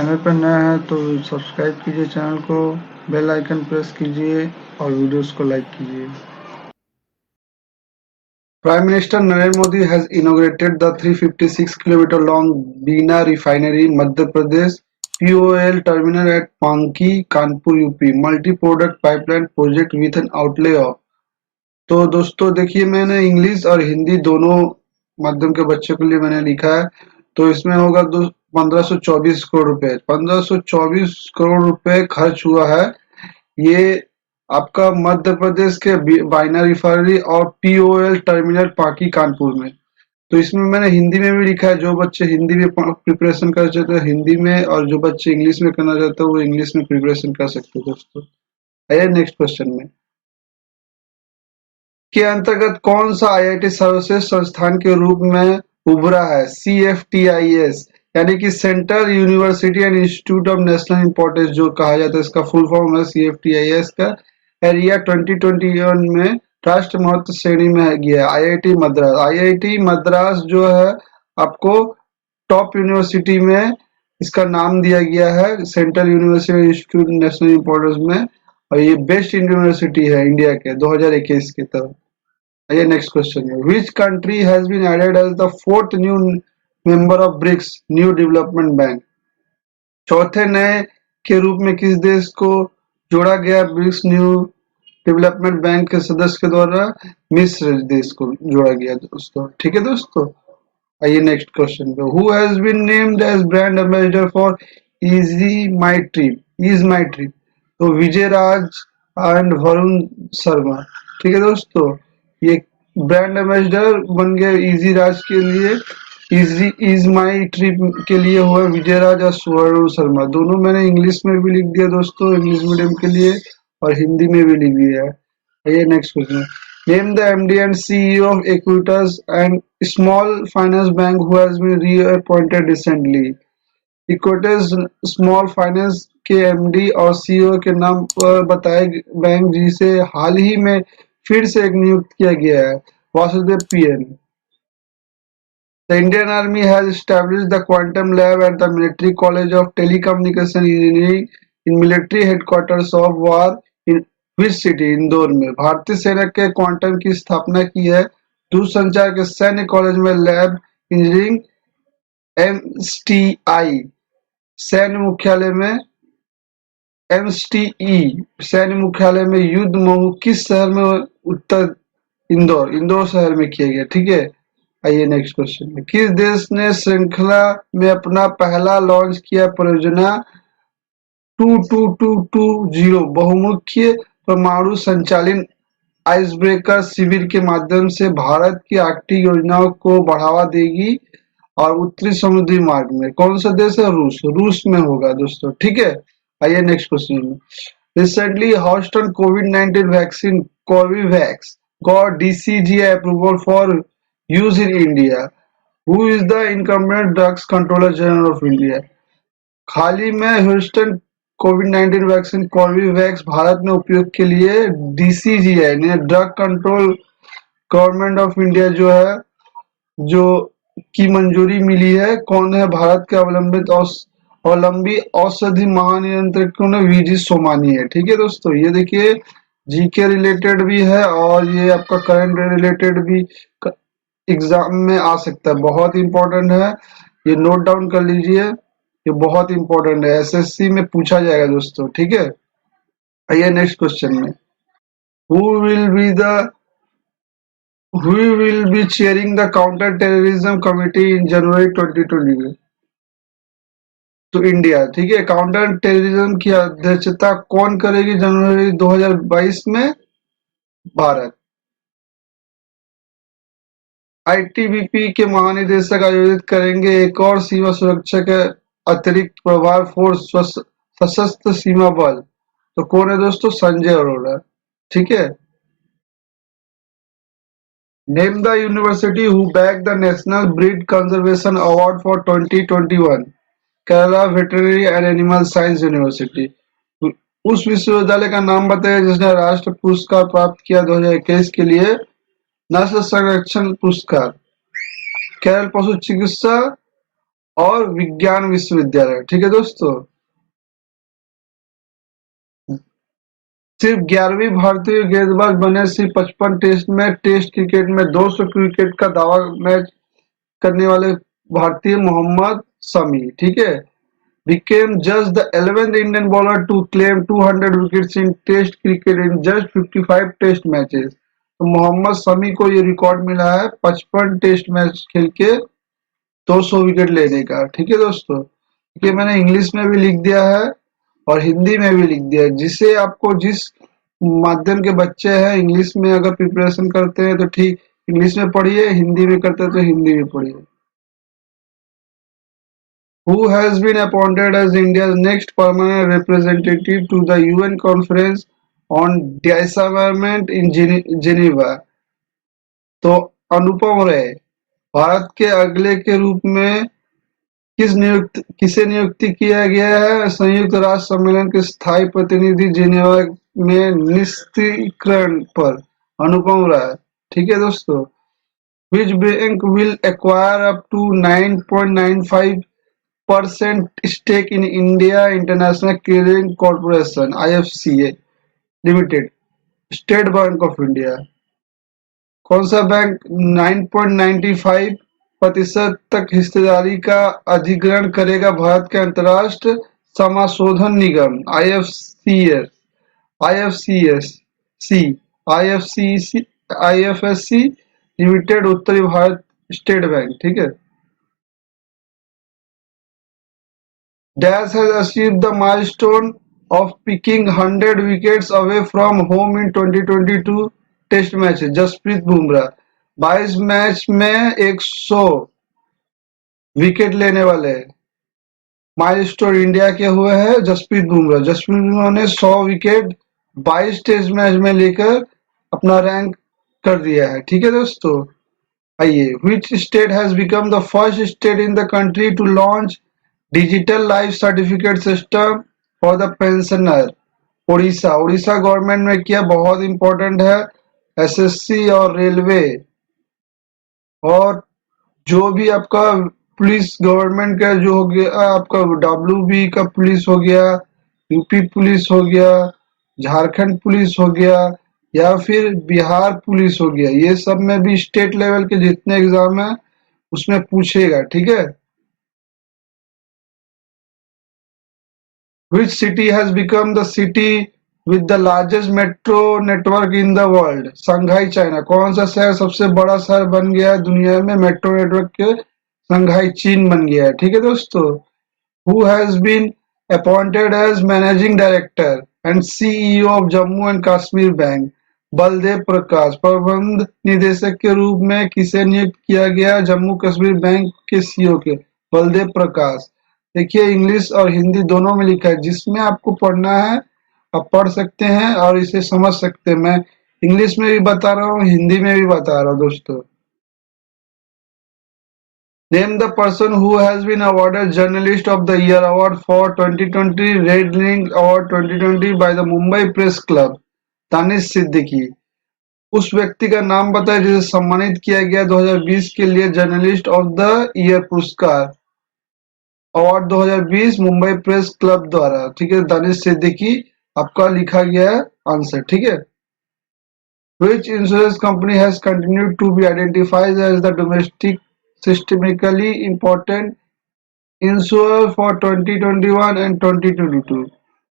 Channel पर नया है तो सब्सक्राइब कीजिए चैनल को, बेल आइकन प्रेस कीजिए और वीडियोस को लाइक कीजिए। Prime Minister Narendra Modi has inaugurated the 356 km long Bina Refinery, Madhya Pradesh, POL terminal at Panki, Kanpur, UP, multi-product pipeline project with an outlay of। तो दोस्तों देखिए, मैंने English और हिंदी दोनों माध्यम के बच्चों के लिए मैंने लिखा है। तो इसमें होगा 1524 करोड़ रुपए। 1524 करोड़ रुपए खर्च हुआ है। ये आपका मध्य प्रदेश के बाइना रिफाइनरी और POL टर्मिनल पाकी कानपुर में। तो इसमें मैंने हिंदी में भी लिखा है। जो बच्चे हिंदी में प्रिपरेशन कर चाहते हैं हिंदी में, और जो बच्चे इंग्लिश में करना चाहते हैं वो इंग्लिश में प्रिपरेशन कर सकते हैं दोस्तों। आइए नेक्स्ट क्वेश्चन में, के अंतर्गत कौन सा IIT सर्वश्रेष्ठ संस्थान के रूप में उभरा है? CFTIS यानी कि central university and institute of national importance जो कहा जाता है, इसका फुल फॉर्म है CFTIS का। एरिया 2021 में राष्ट्र महत्व श्रेणी में गया IIT मद्रास। IIT मद्रास जो है आपको टॉप यूनिवर्सिटी में इसका नाम दिया गया है, central university institute national importance में, और ये बेस्ट यूनिवर्सिटी है इंडिया के 2021 की तरफ। आइए नेक्स्ट क्वेश्चन है, which country has been added as the fourth new member of BRICS new development bank? चौथे नए के रूप में किस देश को जोड़ा गया ब्रिक्स न्यू डेवलपमेंट बैंक के सदस्य के द्वारा? मिस्र देश को जोड़ा गया दोस्तों। ठीक है दोस्तों, आइए नेक्स्ट क्वेश्चन पे, who has been named as brand ambassador for EaseMyTrip? तो विजय राज एंड वरुण शर्मा। ठीक है दोस्तों, ये ब्रांड एम्बेसडर बन गए इजी राज के लिए, इजी इज माई ट्रिप के लिए हुआ विजय राज और वरुण शर्मा। दोनों मैंने इंग्लिश में भी लिख दिया दोस्तों, इंग्लिश मीडियम के लिए, और हिंदी में भी लिख दिया है। आइए next question, name the MD and CEO of Equitas and Small Finance Bank who has been reappointed recently। Equitas small finance के MD और CEO के नाम पर बताए बैंक जिसे हाल ही में फिर से एक नियुक्त किया गया है, Vasudev PN। The Indian Army has established the Quantum Lab at the Military College of Telecommunication Engineering in Military Headquarters of War in which city? Indore में। भारतीय सेना के क्वांटम की स्थापना की है दूरसंचार के सैन्य कॉलेज में लैब इंजीनियरिंग MSTI सैन्य मुख्यालय में MSTE सैन्य मुख्यालय में युद्ध महू किस शहर में? उत्तर इंदौर शहर में किया गया। ठीक है, आइए नेक्स्ट क्वेश्चन में, किस देश ने श्रृंखला में अपना पहला लॉन्च किया परियोजना 2220 बहुमुखी परमाणु संचालित आइसब्रेकर शिविर के माध्यम से भारत की आर्कटिक योजनाओं को बढ़ावा देगी और उत्तरी समुद्री मार्ग में? कौन सा देश है? रूस में होगा दोस्तों। ठीक है, आइए नेक्स्ट क्वेश्चन में, recently Houston covid vaccine Corbevax got DCGI approval for use in India। Who is the incumbent drugs controller general of India? हाल ही में ह्यूस्टन कोविड-19 वैक्सीन कोर्बेवैक्स भारत में उपयोग के लिए DCGI ने drug control government of India जो है जो की मंजूरी मिली है। कौन है? भारत के अवलंबी औषधि महानियंत्रकों ने VG सोमानी है। ठीक है दोस्तों, ये देखिए GK रिलेटेड भी है और ये आपका करंट रिलेटेड भी एग्जाम में आ सकता है, बहुत इंपॉर्टेंट है, ये नोट डाउन कर लीजिए, ये बहुत इंपॉर्टेंट है, SSC में पूछा जाएगा दोस्तों। ठीक है, आइए नेक्स्ट क्वेश्चन में, who will be chairing the counter terrorism committee in January 2020 तो इंडिया। ठीक है, काउंटर टेररिज्म की अध्यक्षता कौन करेगी जनवरी 2022 में? भारत। ITBP के महानिदेशक आयोजित करेंगे एक और सीमा सुरक्षा के अतिरिक्त प्रभार फोर्स सशस्त्र सीमा बल। तो कौन है दोस्तों? संजय अरोड़ा। ठीक है, name the university who bag the national breed conservation award for 2021। Kerala veterinary and animal science university. उस विश्वविद्यालय का नाम बताइए जिसने राष्ट्रीय पुरस्कार प्राप्त किया 2021 के लिए नस्ल संरक्षण पुरस्कार। केरल पशु चिकित्सा और विज्ञान विश्वविद्यालय। ठीक है दोस्तों। सिर्फ 11वीं भारतीय गेंदबाज बने सिर्फ 55 टेस्ट में टेस्ट क्रिकेट में 200 विकेट का दावा मैच करने वाले भारतीय मोहम्मद शमी। ठीक है। became just the 11th Indian bowler to claim 200 wickets in Test cricket in just 55 Test matches। तो मोहम्मद शमी को ये रिकॉर्ड मिला है 55 टेस्ट मैच खेल के 200 विकेट लेने का। ठीक है दोस्तों। ये मैंने इंग्लिश में भी लिख दिया है और हिंदी में भी लिख दिया है, जिसे आपको जिस माध्यम के बच्चे हैं इंग्लिश में अगर प्रिपरेशन करते हैं तो ठीक इंग्लिश में पढ़िए, हिंदी में करते हैं तो हिंदी में पढ़िए। Who has been appointed as India's next permanent representative to the UN Conference on Disarmament in Geneva? तो अनुपम राय भारत के अगले के रूप में किसे नियुक्ति किया गया है संयुक्त राष्ट्र सम्मेलन के स्थायी प्रतिनिधि जिनेवा में निस्तीकरण पर? अनुपम राय। ठीक है दोस्तों। Which bank will acquire up to 9.95% stake in India International Clearing Corporation (IFCA) Limited? State bank of India. कौन सा बैंक 9.95% तक हिस्सेदारी का अधिग्रहण करेगा? भारत के अंतरराष्ट्रीय समाशोधन निगम (आईएफसीएस) आईएफसीएस सी आईएफसी आईएफएससी लिमिटेड उत्तरी भारत स्टेट बैंक। ठीक है। Dash has achieved the milestone of picking 100 wickets away from home in 2022 test match. Jasprit Bumrah 22 match में 100 विकेट लेने वाले माइलस्टोन इंडिया के हुए हैं जसप्रीत बुमराह। जसप्रीत बुमराह ने 100 विकेट 22 टेस्ट मैच में लेकर अपना रैंक कर दिया है। ठीक है दोस्तों। आइए, which state has become the first state in the country to launch digital life certificate system for the pensioner? Orissa. Orissa government ने किया, बहुत इंपॉर्टेंट है। एसएससी और रेलवे और जो भी आपका पुलिस गवर्नमेंट का जो हो गया, आपका डब्ल्यूबी का पुलिस हो गया, यूपी पुलिस हो गया, झारखंड पुलिस हो गया या फिर बिहार पुलिस हो गया, ये सब में भी स्टेट लेवल के जितने एग्जाम है उसमें पूछेगा। ठीक है। Which city has become the city with the largest metro network in the world? Shanghai China. कौन सा शहर सबसे बड़ा शहर बन गया है दुनिया में मेट्रो नेटवर्क के? शंघाई चीन बन गया है। ठीक है दोस्तों। Who has been appointed as managing director and CEO of Jammu and Kashmir Bank? Baldev प्रकाश। प्रबंध निदेशक के रूप में किसे नियुक्त किया गया जम्मू कश्मीर बैंक के सीईओ के? बलदेव प्रकाश। देखिए इंग्लिश और हिंदी दोनों में लिखा है, जिसमें आपको पढ़ना है आप पढ़ सकते हैं और इसे समझ सकते हैं। मैं इंग्लिश में भी बता रहा हूँ, हिंदी में भी बता रहा हूँ दोस्तों। Name the person who has been awarded Journalist of the Year award for 2020 Red Ring Award 2020 by the Mumbai Press Club। Danish Siddiqui. उस व्यक्ति का नाम बताएं जिसे सम्मानित किया गया 2020 के लिए जर्नलिस्ट ऑफ द ईयर पुरस्कार अवार्ड 2020 मुंबई प्रेस क्लब द्वारा। ठीक है। दानिश सिद्दीकी आपका लिखा गया है आंसर। ठीक है। Which insurance company has continued to be identified as the domestic systemically important insurer for 2021 and 2022?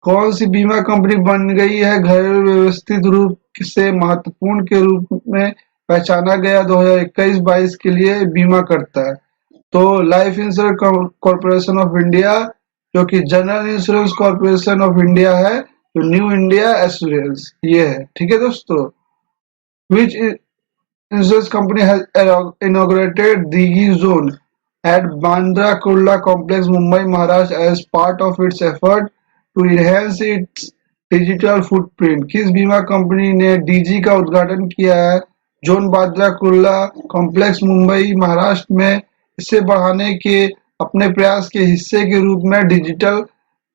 कौन सी बीमा कंपनी बन गई है घरेलू व्यवस्थित रूप से महत्वपूर्ण के रूप में पहचाना गया 2021-22 के लिए बीमा करता है? तो life insurance corporation of India, जो कि general insurance corporation of India है, जो न्यू इंडिया एश्योरेंस ये है। ठीक है दोस्तों। Which insurance company has inaugurated Dighi Zone at Bandra Kurla Complex, Mumbai, Maharashtra as part of its effort to enhance its digital footprint? किस बीमा company ने डीजी का उद्घाटन किया है जोन बांद्रा कुर्ला कॉम्प्लेक्स मुंबई महाराष्ट्र में, इसे बढ़ाने के अपने प्रयास के हिस्से के रूप में? डिजिटल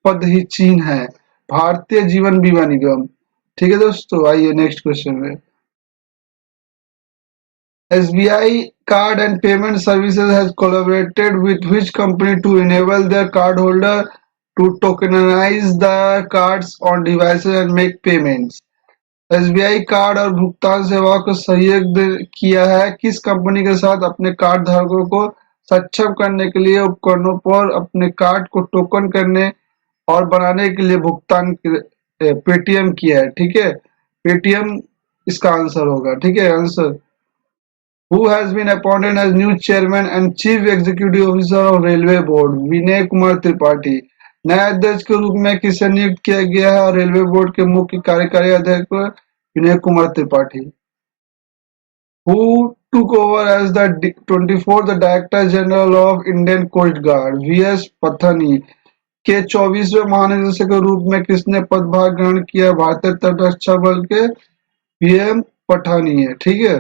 पद ही चीन है। भारतीय जीवन बीमा निगम। ठीक है दोस्तों। आइए नेक्स्ट क्वेश्चन में। SBI Card and Payment Services has collaborated with which company to enable their cardholder to tokenize the cards on devices and make payments? SBI card और भुगतान सेवा को किया है किस कंपनी के साथ अपने कार्ड धारकों को सक्षम करने के लिए उपकरणों पर अपने कार्ड को टोकन करने और बनाने के लिए भुगतान पेटीएम किया है। ठीक है, पेटीएम इसका आंसर होगा। ठीक है, answer who has been appointed as new chairman and chief executive officer of railway board? Vinay Kumar Tripathi. नए अध्यक्ष के रूप में किसे नियुक्त किया गया है? और रेलवे बोर्ड के मुख्य कार्यकारी अध्यक्ष Vinay Kumar Tripathi. Who took over as the 24th Director General of Indian Coast Guard? VS Pathania. के 24वें महानिदेशक के रूप में किसने पदभार ग्रहण किया भारतीय तटरक्षा बल के? पीएम पठानी है। ठीक है।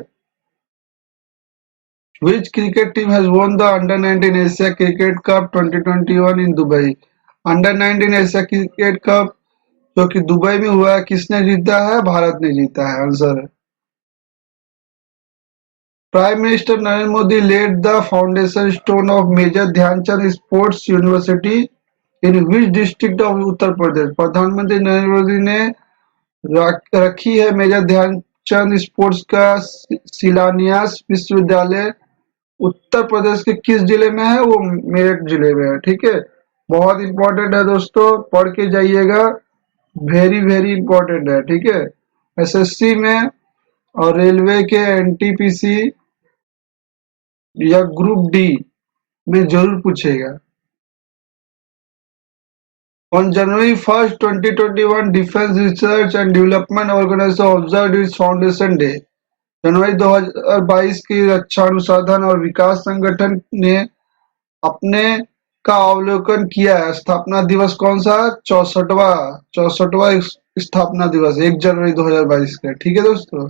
Which cricket team has won the Under-19 Asia Cricket Cup 2021 in Dubai? Under-19 Asia cricket cup जो कि दुबई में हुआ है, किसने जीता है? भारत ने जीता है। आंसर है। Prime Minister Narendra Modi laid the foundation stone of Major Dhyanchand Sports University in which district of Uttar Pradesh? प्रधानमंत्री नरेंद्र मोदी ने रखी है मेजर ध्यानचंद स्पोर्ट्स का शिलान्यास विश्वविद्यालय उत्तर प्रदेश के किस जिले में है? वो मेरठ जिले में है। ठीक है, बहुत इंपॉर्टेंट है दोस्तों, पढ़ के जाइएगा, वेरी वेरी इंपॉर्टेंट है। ठीक है, एसएससी में और रेलवे के एनटीपीसी या ग्रुप डी में जरूर पूछेगा। On January 1st, 2021, Defense Research and Development Organization observed its Foundation Day. जनवरी 2022 की रक्षा अनुसंधान और विकास संगठन ने अपने का अवलोकन किया है। स्थापना दिवस कौन सा? 64वां स्थापना दिवस 1 जनवरी 2022 का। ठीक है दोस्तों।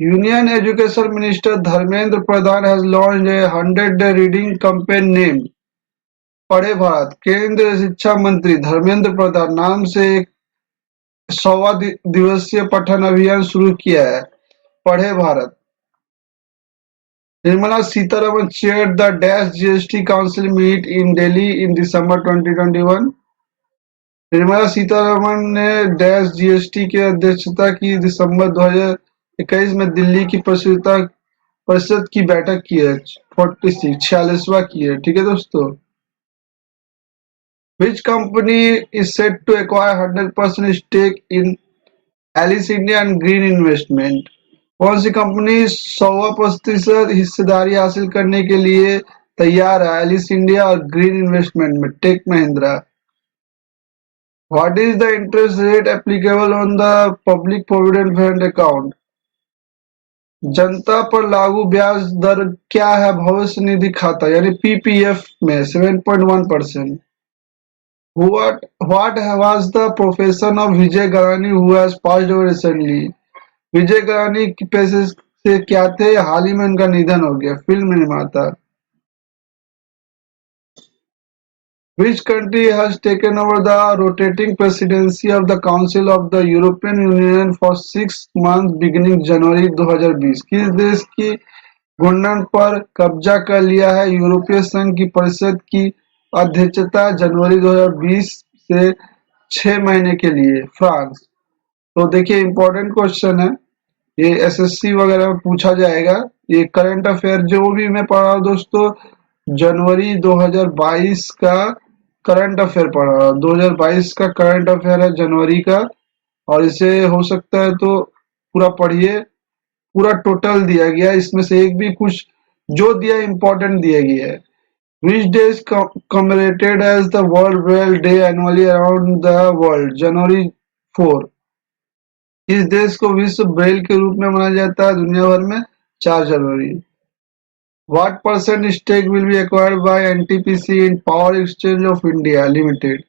Union education minister Dharmendra Pradhan has launched a 100-day reading campaign named पढ़े भारत। केंद्रीय शिक्षा मंत्री धर्मेंद्र प्रधान नाम से एक 100वां दिवसीय पठन अभियान शुरू किया है, पढ़े Bharat. Nirmala Sitharaman chaired the Dash GST Council meet in Delhi in December 2021। Nirmala Sitharaman ने डैश जीएसटी की अध्यक्षता की दिसंबर 2021 में दिल्ली की परिषद की बैठक की है, 46वां की है। ठीक है दोस्तों। Which company is set to acquire 100% stake in Alice India and Green Investment? कौन सी कंपनी 100% हिस्सेदारी हासिल करने के लिए तैयार है एलिस इंडिया और ग्रीन इन्वेस्टमेंट में? Tech Mahindra. What is the interest rate applicable on the public provident fund account? जनता पर लागू ब्याज दर क्या है भविष्य निधि खाता यानी पीपीएफ में? 7.1%। What was the profession of Vijay Galani who has passed away recently? विजय गालानी की पेशे से क्या थे? हाल ही में उनका निधन हो गया, फिल्म निर्माता। Which country has taken over the rotating presidency of the Council of the European Union for 6 months beginning January 2020? किस देश की घूर्णन पर कब्जा कर लिया है यूरोपीय संघ की परिषद की अध्यक्षता जनवरी 2020 से 6 महीने के लिए? फ्रांस। तो देखिए इंपॉर्टेंट क्वेश्चन है, ये एसएससी वगैरह में पूछा जाएगा। ये करंट अफेयर जो भी मैं पढ़ रहा हूँ दोस्तों, जनवरी 2022 का करंट अफेयर पढ़ रहा हूँ। 2022 का करंट अफेयर है जनवरी का, और इसे हो सकता है तो पूरा पढ़िए। पूरा टोटल दिया गया, इसमें से एक भी कुछ जो दिया इम्पोर्टेंट दिया गया है। Which day is commemorated as the World Braille Day annually around the world? January 4। इस देश को विश्व ब्रेल के रूप में मनाया जाता है दुनिया भर में? 4 जनवरी। What percent stake will be acquired by NTPC in Power Exchange of India Limited?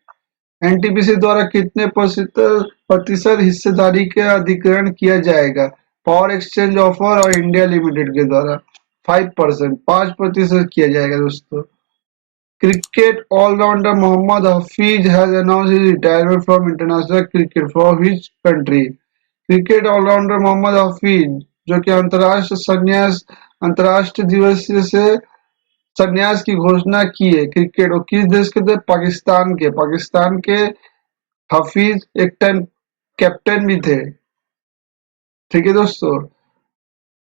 NTPC द्वारा कितने प्रतिशत हिस्सेदारी का अधिग्रहण किया जाएगा पावर एक्सचेंज ऑफर और इंडिया लिमिटेड के द्वारा? 5%, 5% किया जाएगा दोस्तों। Cricket allrounder Mohammad Hafeez has announced his retirement from international cricket for which country? Cricket allrounder Mohammad Hafeez जो कि अंतर्राष्ट्रीय दिवस से संन्यास की घोषणा की है क्रिकेट। और किस देश के थे? पाकिस्तान के हफीज एक टाइम कैप्टन भी थे। ठीक है दोस्तों।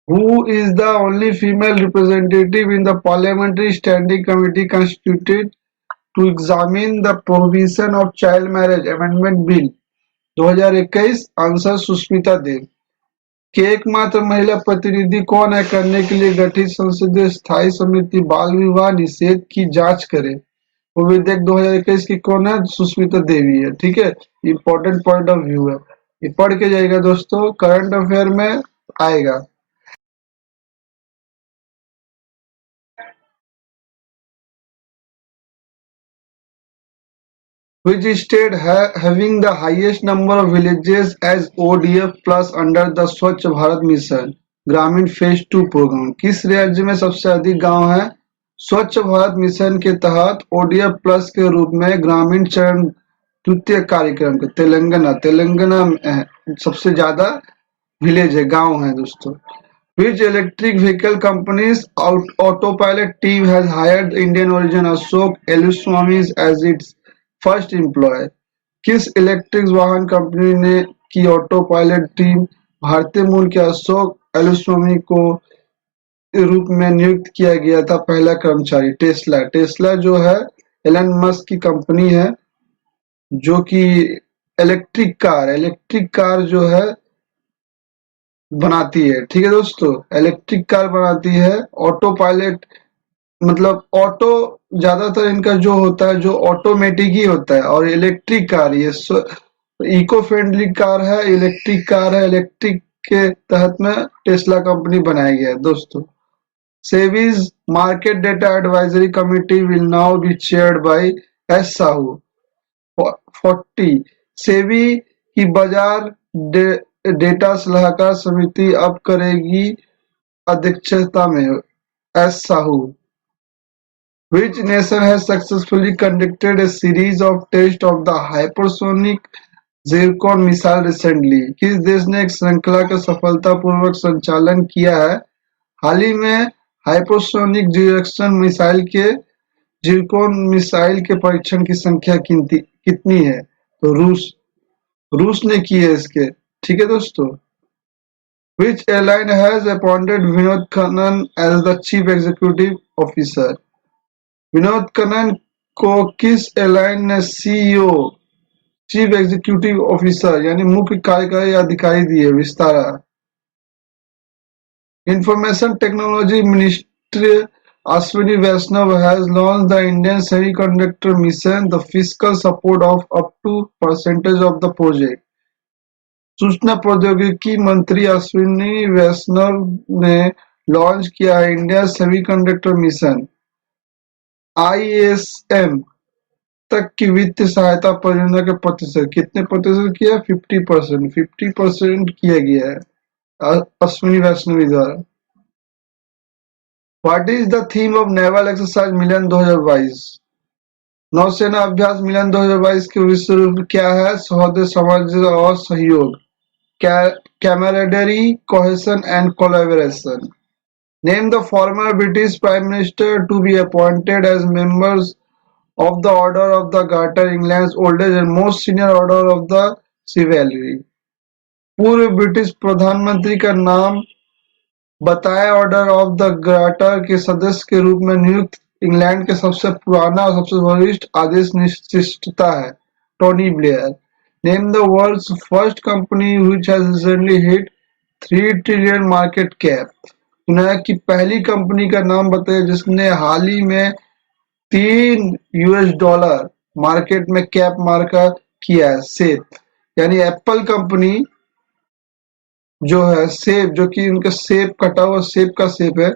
Who is the only female representative in the Parliamentary Standing Committee constituted to examine the prohibition of child marriage amendment bill 2021? Answer Sushmita Dev. के एकमात्र महिला प्रतिनिधि कौन है करने के लिए गठित संसदीय स्थायी समिति बाल विवाह निषेध की जांच करे? वो विधेयक 2021 की कौन है? सुष्मिता देवी है। ठीक है, इंपॉर्टेंट पॉइंट ऑफ व्यू है, ये पढ़ के जाएगा दोस्तों, करंट अफेयर में आएगा। Which state having the highest number of villages as ODF plus under the स्वच्छ भारत मिशन ग्रामीण फेज 2 प्रोग्राम? किस राज्य में सबसे अधिक गांव है? स्वच्छ भारत मिशन के तहत ODF प्लस के रूप में ग्रामीण चरण द्वितीय कार्यक्रम के तेलंगाना में सबसे ज्यादा विलेज है, गांव है दोस्तों। Which electric vehicle company's autopilot team has hired Indian origin Ashok Eluswamy as its first employer? किस इलेक्ट्रिक वाहन कंपनी ने की ऑटो पायलट टीम भारतीय मूल के अशोक एलुस्वामी को रूप में नियुक्त किया गया था पहला कर्मचारी? टेस्ला जो है एलन मस्क की कंपनी है, जो कि इलेक्ट्रिक कार जो है बनाती है। ठीक है दोस्तों, इलेक्ट्रिक कार बनाती है। ऑटो पायलट मतलब ऑटो ज्यादातर इनका जो होता है जो ऑटोमेटिक ही होता है, और इलेक्ट्रिक कार ये इको फ्रेंडली कार है, इलेक्ट्रिक के तहत में टेस्ला कंपनी बनाया गया है दोस्तों। SEBI's market data advisory committee will now be chaired by S Sahoo 40। SEBI की बाजार डेटा सलाहकार समिति अब करेगी अध्यक्षता में S Sahoo. Which nation has successfully conducted a series of tests of the hypersonic Zircon missile recently? किस देश ने एक श्रृंखला का सफलतापूर्वक संचालन किया है हाल ही में हाइपरसोनिक डायरेक्शन मिसाइल के जिरकोन मिसाइल के परीक्षण की संख्या कितनी है? तो रूस ने की है इसके। ठीक है दोस्तों। Which airline has appointed Vinod Khanna as the chief executive officer? Vinod Khanna को किस एयरलाइन ने सीईओ चीफ एग्जीक्यूटिव ऑफिसर यानी मुख्य कार्यकारी अधिकारी दिए? Vistara. Information technology ministry Ashwini Vaishnaw has launch the Indian semiconductor mission the physical support of up to percentage of the project. सूचना प्रौद्योगिकी मंत्री अश्विनी वैष्णव ने लॉन्च किया है इंडिया सेमीकंडक्टर मिशन ISM तक की वित्तीय सहायता परियोजना के प्रतिशत कितने प्रतिशत किया? 50% किया गया है अश्विनी वैष्णवी द्वारा। What is the theme of naval exercise Milan 2022? नौसेना अभ्यास मिलन 2022 के विषय रूप क्या है? सौहार्द, सामंजस्य और सहयोग, camaraderie, cohesion and collaboration. Name the former British Prime Minister to be appointed as members of the Order of the Garter, England's oldest and most senior order of the Chivalry. पूर्व ब्रिटिश प्रधानमंत्री का नाम बताएं। Order of the girder के सदस्य के रूप में नियुक्त इंग्लैंड के सबसे पुराना और सबसे वरिष्ठ आदेश निश्चितता है Tony Blair. Name the world's first company which has recently hit 3 trillion market cap. दुनिया की पहली कंपनी का नाम बताइए जिसने हाल ही में $3 मार्केट में कैप मार्का किया है। सेब यानी एप्पल कंपनी जो है, सेब जो कि उनका सेब कटा हुआ सेब का सेब है,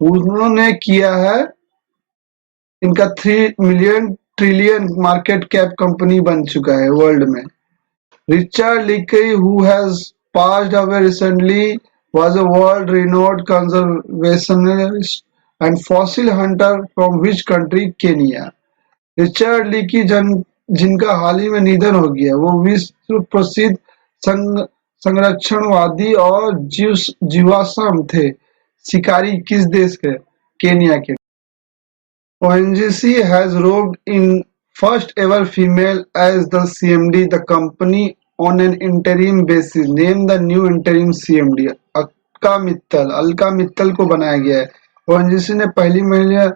उन्होंने किया है इनका 3 ट्रिलियन मार्केट कैप कंपनी बन चुका है वर्ल्ड में। Richard leaky who has passed away recently was a world-renowned conservationist and fossil hunter from which country? Kenya. Richard leaky जिनका हाल ही में निधन हो गया, वो विश्व प्रसिद्ध संरक्षणवादी और जीवाश्म थे। शिकारी किस देश के? केन्या के। ONGC has roped in first ever female as the CMD. The company on an interim basis named the new interim CMD. Alka Mittal को बनाया गया है। ONGC ने पहली महिला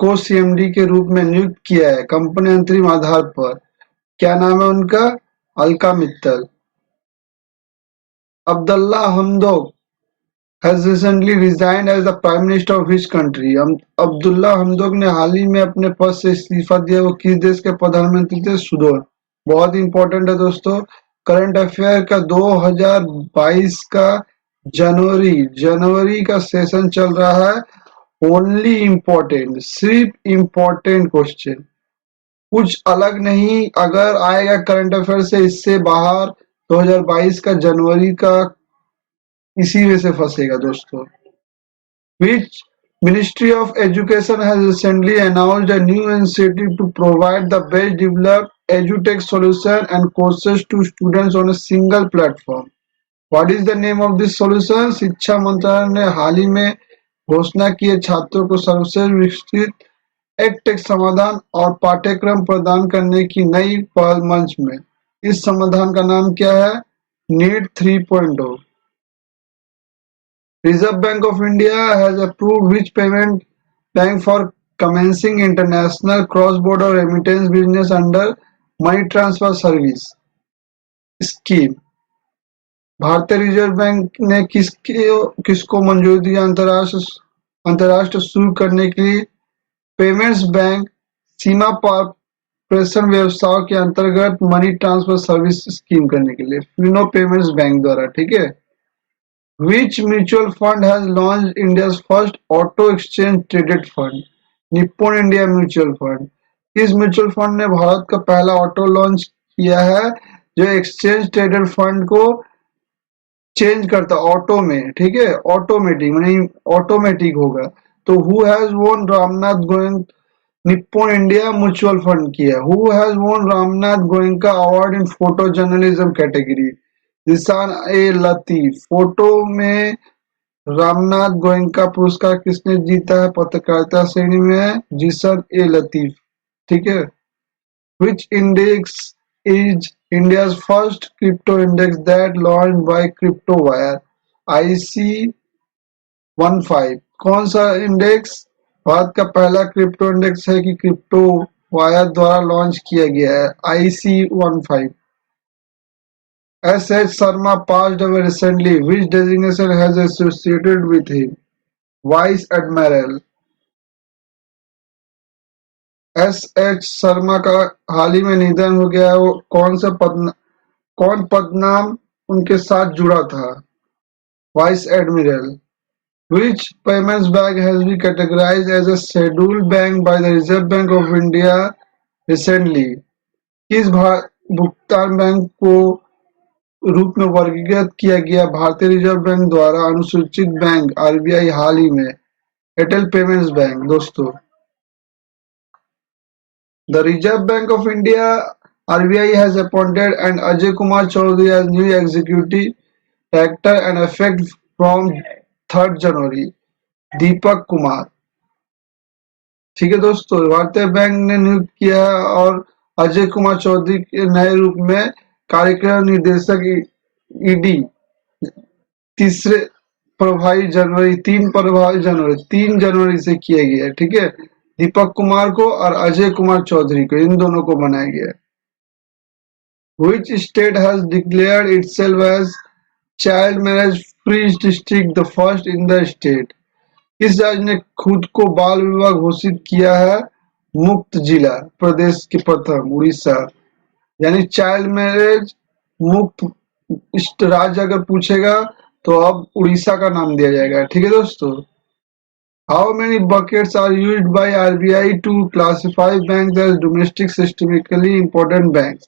को CMD के रूप में नियुक्त किया है कंपनी अंतरिम आधार पर। क्या नाम है उनका? Alka Mittal. Abdullah हमदोक has recently resigned as the Prime Minister of which country? Abdullah हमदोक ने हाल ही में अपने पद से इस्तीफा दिया। वो किस देश के प्रधानमंत्री थे? सूडान। बहुत इंपॉर्टेंट है दोस्तों। करंट अफेयर का 2022 का जनवरी का सेशन चल रहा है। ओनली इम्पोर्टेंट, सिर्फ इम्पोर्टेंट क्वेश्चन, कुछ अलग नहीं। अगर आएगा करंट अफेयर से इससे बाहर 2022 का जनवरी का, इसी में से फंसेगा दोस्तों। Which Ministry of Education has recently announced a new initiative to provide the best developed edutech solution and courses to students on a single platform. What is the name of this solution? शिक्षा मंत्रालय ने हाल ही में घोषणा की है छात्रों को सर्वश्रेष्ठ विस्तृत एडटेक समाधान और पाठ्यक्रम प्रदान करने की नई पहल मंच में। इस समाधान का नाम क्या है? NEET 3.0। Reserve Bank of India has approved which payment bank for commencing international cross-border remittance business under Money Transfer Service Scheme. भारतीय रिजर्व बैंक ने किसको मंजूरी दी अंतरराष्ट्रीय शुरू करने के लिए पेमेंट्स बैंक सीमा पार प्रेषण व्यवसायों के अंतर्गत मनी ट्रांसफर सर्विस स्कीम करने के लिए फिनो पेमेंट्स बैंक द्वारा। ठीक है। Which mutual fund has launched India's first auto exchange traded fund? Nippon India mutual fund. इस म्यूचुअल फंड ने भारत का पहला ऑटो लॉन्च किया है जो एक्सचेंज ट्रेडेड फंड को चेंज करता ऑटो में। ठीक है, ऑटोमेटिक यानी ऑटोमेटिक होगा। तो who has won Ramnath Goenka Nippon India mutual fund किया। Who has won Ramnath Goenka award in photo journalism category? Zishan A Latif. Photo में रामनाथ गोयंका पुरस्कार किसने जीता है? पत्रकारिता श्रेणी में है जिसान ए लतीफ। ठीक है। Which index is India's first crypto index that launched by CryptoWire? IC15। कौन सा इंडेक्स भारत का पहला क्रिप्टो इंडेक्स है कि क्रिप्टो वायर द्वारा लॉन्च किया गया है? IC15। S.H. Sharma passed away recently. Which designation has associated with him? Vice Admiral। S.H. Sharma का हाल ही में निधन हो गया है। वो कौन पदनाम उनके साथ जुड़ा था? Vice admiral. Which payments bank has been categorized as a scheduled bank by the Reserve Bank of India recently? किस भुगतान बैंक को रूप में वर्गीकृत किया गया भारतीय रिजर्व बैंक द्वारा? अनुसूचित बैंक RBI हाल ही में। एयरटेल पेमेंट्स बैंक दोस्तों। The Reserve Bank of India RBI has appointed and Ajay Kumar Chaudhary as new executive director and effect from 3rd January। Deepak Kumar. ठीक है दोस्तों, भारतीय बैंक ने नियुक्त किया है और अजय कुमार चौधरी के नए रूप में कार्यक्रम निदेशक ईडी 3 जनवरी से किया गया है। ठीक है। दीपक कुमार को और अजय कुमार चौधरी को, इन दोनों को बनाया गया है। Which state has declared itself as child marriage free district, the first in the state? किस राज्य ने खुद को बाल विवाह घोषित किया है? मुक्त जिला प्रदेश के प्रथम उड़ीसा। यानी चाइल्ड मैरिज मुक्त राज्य अगर पूछेगा तो अब उड़ीसा का नाम दिया जाएगा। ठीक है दोस्तों। How many buckets are used by RBI to classify banks as domestic systemically important banks?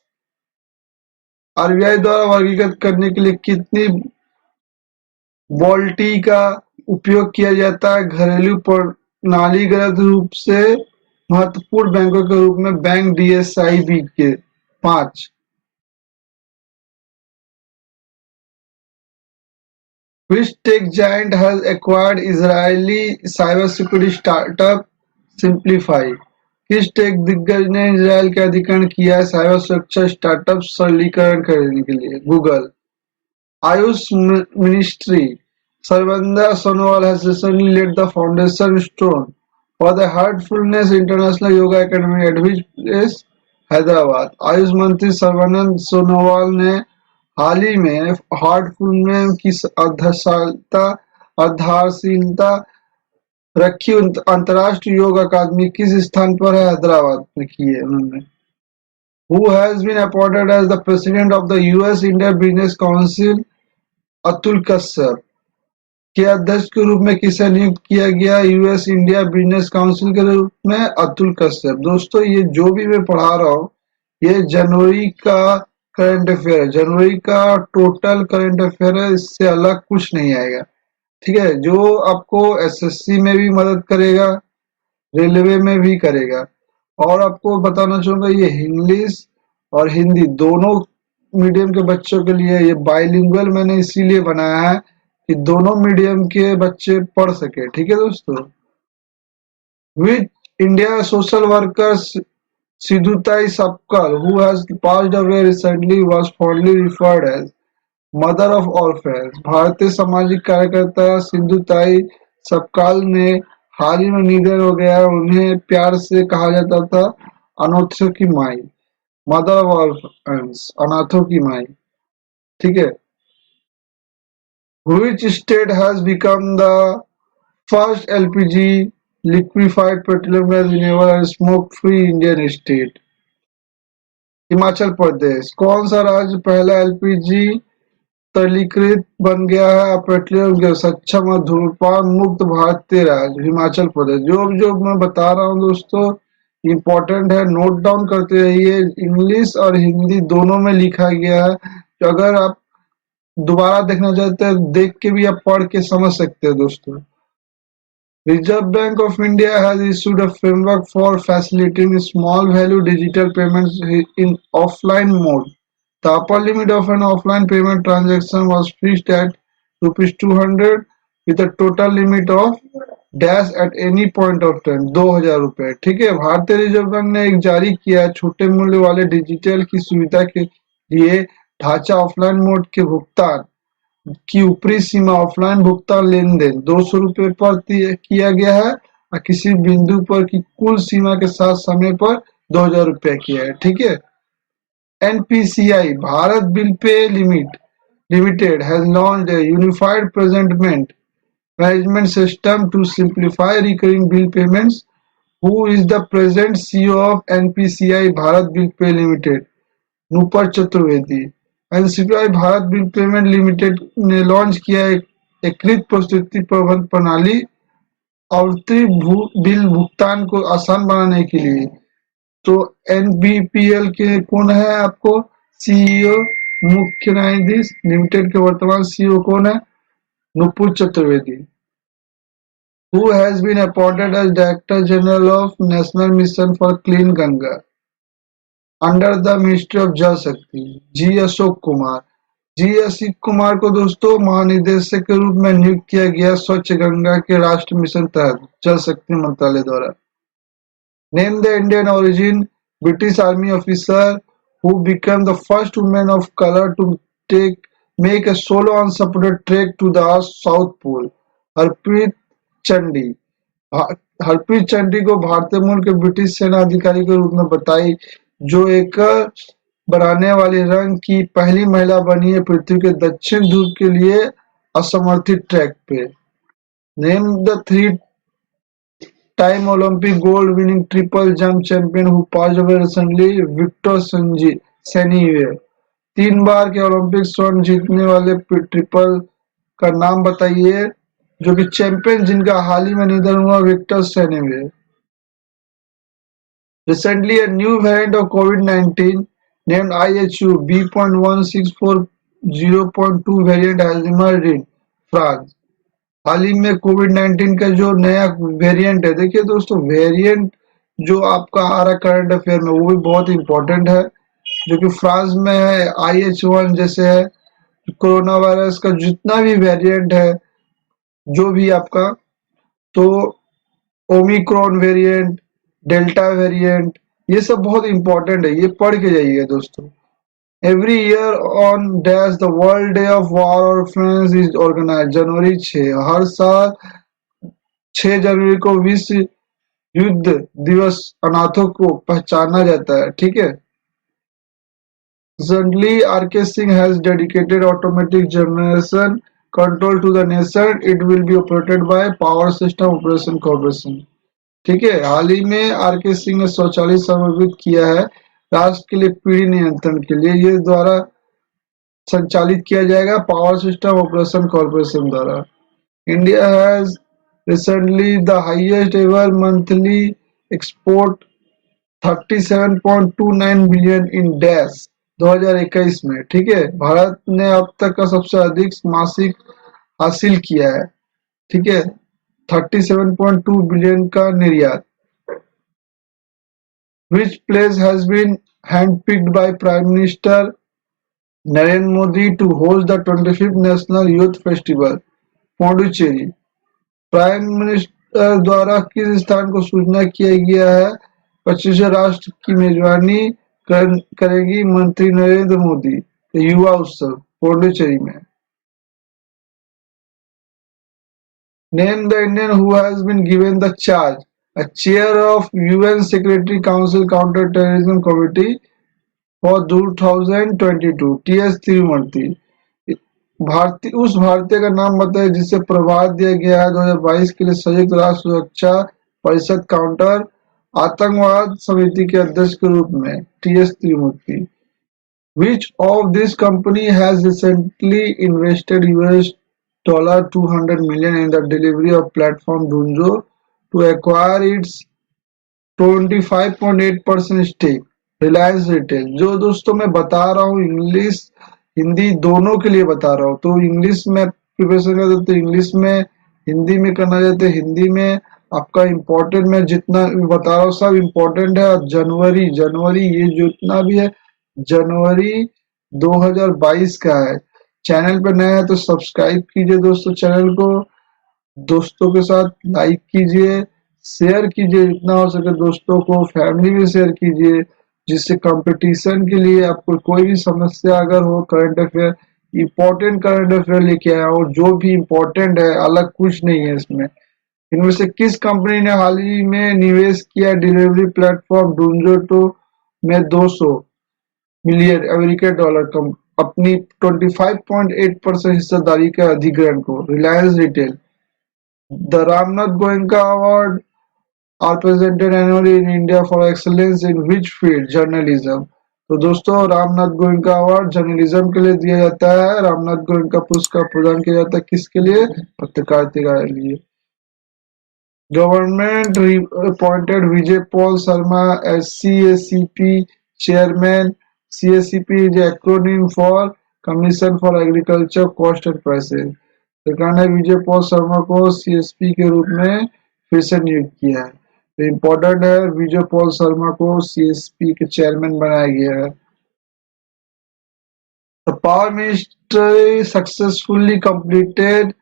RBI द्वारा वर्गीकृत करने के लिए कितनी बाल्टी का उपयोग किया जाता है? घरेलू प्रणालीगत रूप से महत्वपूर्ण बैंकों के रूप में बैंक DSIB के 5। Which tech giant has acquired Israeli cybersecurity startup Simplify? किस टेक दिग्गज ने इजराइल का अधिग्रहण किया है साइबर सुरक्षा स्टार्टअप सरलीकरण करने के लिए? Google. Ayush Ministry Sarvanda Sonowal has recently laid the foundation stone for the Heartfulness International Yoga Academy at which place? Hyderabad. Ayush मंत्री सर्बानंद सोनोवाल ने हाल ही में हार्टफुलनेस की आधारशिलता रखी अंतर्राष्ट्रीय योग अकादमी किस स्थान पर है? हैदराबाद में की है उन्होंने। Who has been appointed as the president of the US India Business Council? Atul Kashyap. के अध्यक्ष के रूप में किसे नियुक्त किया गया यूएस इंडिया बिजनेस काउंसिल के रूप में? अतुल कश्यप। दोस्तों ये जो भी मैं पढ़ा रहा हूँ ये जनवरी का करंट अफेयर है, जनवरी का टोटल करंट अफेयर है, इससे अलग कुछ नहीं आएगा। ठीक है, जो आपको एसएससी में भी मदद करेगा, रेलवे में भी करेगा। और आपको बताना चाहूंगा ये इंग्लिश और हिंदी दोनों मीडियम के बच्चों के लिए ये बाइलिंगुअल मैंने इसीलिए बनाया है कि दोनों मीडियम के बच्चे पढ़ सके। ठीक है दोस्तों। Which India social worker Sindhutai Sapkal who has passed away recently was fondly referred as mother of orphans? भारतीय सामाजिक कार्यकर्ता सिद्धूताई सपकाल ने हाल ही में निधन हो गया। उन्हें प्यार से कहा जाता था अनाथों की माई, मदर ऑफ ऑर्फेन्स, अनाथों की माई। ठीक है। Which state has become the first LPG liquefied petroleum gas renewable and smoke-free Indian state? Himachal Pradesh. कौन सा राज्य पहला एलपीजी तरलीकृत बन गया है और पेट्रोलियम गैस सक्षम और धूम्रपान मुक्त भारतीय राज्य? हिमाचल प्रदेश। जो मैं बता रहा हूँ दोस्तों इम्पोर्टेंट है, नोट डाउन करते रहिए। इंग्लिश और हिंदी दोनों में लिखा गया है, तो अगर आप दोबारा देखना चाहते हैं देख के भी आप पढ़ के समझ सकते हैं दोस्तों। Reserve Bank of India has issued a framework for facilitating small value digital payments in offline mode. The upper limit of an offline payment transaction was fixed at rupees 200 with a total limit of dash at any point of time 2000 रुपए। ठीक है। भारतीय reserve bank ने एक जारी किया है छोटे मूल्य वाले डिजिटल की सुविधा के लिए ढांचा ऑफलाइन मोड के भुगतान की ऊपरी सीमा ऑफलाइन भुगतान लेनदेन 200 रुपए पर किया गया है और किसी बिंदु पर की कुल सीमा के साथ समय पर 2000 रुपया किया है। ठीक है। NPCI Bharat bill pay limited has launched a unified presentment management system to simplify recurring bill payments. Who is the present CEO of NPCI Bharat Bill Pay Limited? Nupur Chaturvedi. NCPI Bharat bill payment limited ने launch किया एक एकीकृत प्रस्तुति प्रबंध प्रणाली आवर्ती bill भुगतान को आसान बनाने के लिए। तो एनबीपीएल के कौन है आपको सीईओ? मुख्य न्यायाधीश लिमिटेड के वर्तमान सीईओ कौन है? Nupur Chaturvedi. Who has been appointed as Director General of National Mission for Clean Ganga under the ministry of जल शक्ति? जी अशोक कुमार। जी अशोक कुमार को दोस्तों महानिदेशक के रूप में नियुक्त किया गया स्वच्छ गंगा के राष्ट्रीय मिशन तहत जल शक्ति मंत्रालय द्वारा। Name the Indian origin British army officer who become the first women of colour to take make a solo unsupported trek to the south pole. Harpreet Chandi. Harpreet Chandi को भारतीय मूल के ब्रिटिश सेना अधिकारी के रूप में बताई जो एक बनाने वाली रंग की पहली महिला बनी है पृथ्वी के दक्षिण ध्रुव के लिए असमर्थित ट्रैक पे। Name the 3-time Olympic gold winning triple jump champion who passed away recently? Victor Saneyev. 3 बार के ओलंपिक स्वर्ण जीतने वाले ट्रिपल का नाम बताइए जो कि चैंपियन जिनका हाल ही में निधन हुआ? Victor सेनीवे। Recently, a new variant of COVID-19 named IHU B.164.0.2 variant has emerged in France. हाल ही में कोविड-19 का जो नया वेरिएंट है, देखिए दोस्तों वेरिएंट जो आपका आ रहा करंट अफेयर में वो भी बहुत इंपॉर्टेंट है जो कि फ्रांस में है IH1 जैसे है कोरोना वायरस का जितना भी वेरिएंट है, जो भी आपका, तो ओमिक्रॉन वेरिएंट, डेल्टा वेरिएंट, ये सब बहुत इंपॉर्टेंट है, ये पढ़ के जाइए दोस्तों। Every year on dash the world day of war और फ्रेंड्स इज ऑर्गेनाइज, जनवरी 6, हर साल 6 जनवरी को विश्व युद्ध दिवस अनाथों को पहचाना जाता है, ठीक है। Recently, RK Singh has dedicated automatic generation control to the nation. It will be operated by Power System Operation Corporation. ठीक है, हाल ही में आरके सिंह ने शौचालय समर्पित किया है राष्ट्र के लिए पीढ़ी नियंत्रण के लिए, ये द्वारा संचालित किया जाएगा पावर सिस्टम ऑपरेशन कॉर्पोरेशन द्वारा। India has recently the highest ever monthly export 37.29 billion in dash 2021 में, ठीक है। भारत ने अब तक का सबसे अधिक मासिक हासिल किया है, ठीक है, 37.2 बिलियन का निर्यात। Which place has been handpicked by Prime Minister Narendra Modi to host the 25th National Youth Festival, Pondicherry. Prime minister द्वारा किस स्थान को सूचना किया गया है? 25वें राष्ट्र की मेजबानी करेगी मंत्री नरेंद्र मोदी, युवा उत्सव पौंडुचेरी में। Name the Indian who has been given the charge, a chair of UN Security Council Counter-Terrorism Committee for 2022, T.S.. Tirumurti. उस भारतीय का नाम बताइए जिसे प्रभार दिया गया है 2022 के लिए संयुक्त राष्ट्र सुरक्षा परिषद काउंटर आतंकवाद समिति के अध्यक्ष के रूप में, T.S.. Tirumurti. Which of this company has recently invested $200 million in the delivery of platform Dunzo to acquire its 25.8% stake? Reliance retail. जो दोस्तों मैं बता रहा हूँ, इंग्लिश हिंदी दोनों के लिए बता रहा हूँ, तो इंग्लिश में प्रिपरेशन करते तो इंग्लिश में, हिंदी में करना चाहते हिंदी में। आपका इम्पोर्टेंट मैं जितना बता रहा हूँ सब इम्पोर्टेंट है। और जनवरी जनवरी ये जितना भी है जनवरी 2022 का है। चैनल पे नया है तो सब्सक्राइब कीजिए दोस्तों, चैनल को दोस्तों के साथ लाइक कीजिए, शेयर कीजिए जितना हो सके दोस्तों को, फैमिली में शेयर कीजिए, जिससे कंपटीशन के लिए आपको कोई भी समस्या अगर हो, current affair, important current affair लेके आया हो, जो भी इम्पोर्टेंट है, अलग कुछ नहीं है इसमें। इनमें से किस कंपनी ने हाल ही में निवेश किया डिलीवरी प्लेटफॉर्म डूंजोटो में 200 मिलियन अमेरिकी डॉलर कम अपनी 25.8% हिस्सेदारी के अधिग्रहण को? Reliance retail. The Ramnath Goenka Award are presented annually in India for excellence in which field? Journalism। तो दोस्तों रामनाथ गोयनका अवार्ड जर्नलिज्म के लिए दिया जाता है। रामनाथ गोयनका पुरस्कार प्रदान किया जाता है किसके लिए? पत्रकारिता के लिए। Government appointed Vijay Paul Sharma as CACP chairman। CACP is acronym for Commission for Agriculture Cost and Prices। सरकार ने विजय पॉल शर्मा को CSP के रूप में फिर से नियुक्त किया है। तो इम्पोर्टेंट है, विजय पॉल शर्मा को CSP के चेयरमैन बनाया गया है। The Power Ministry successfully completed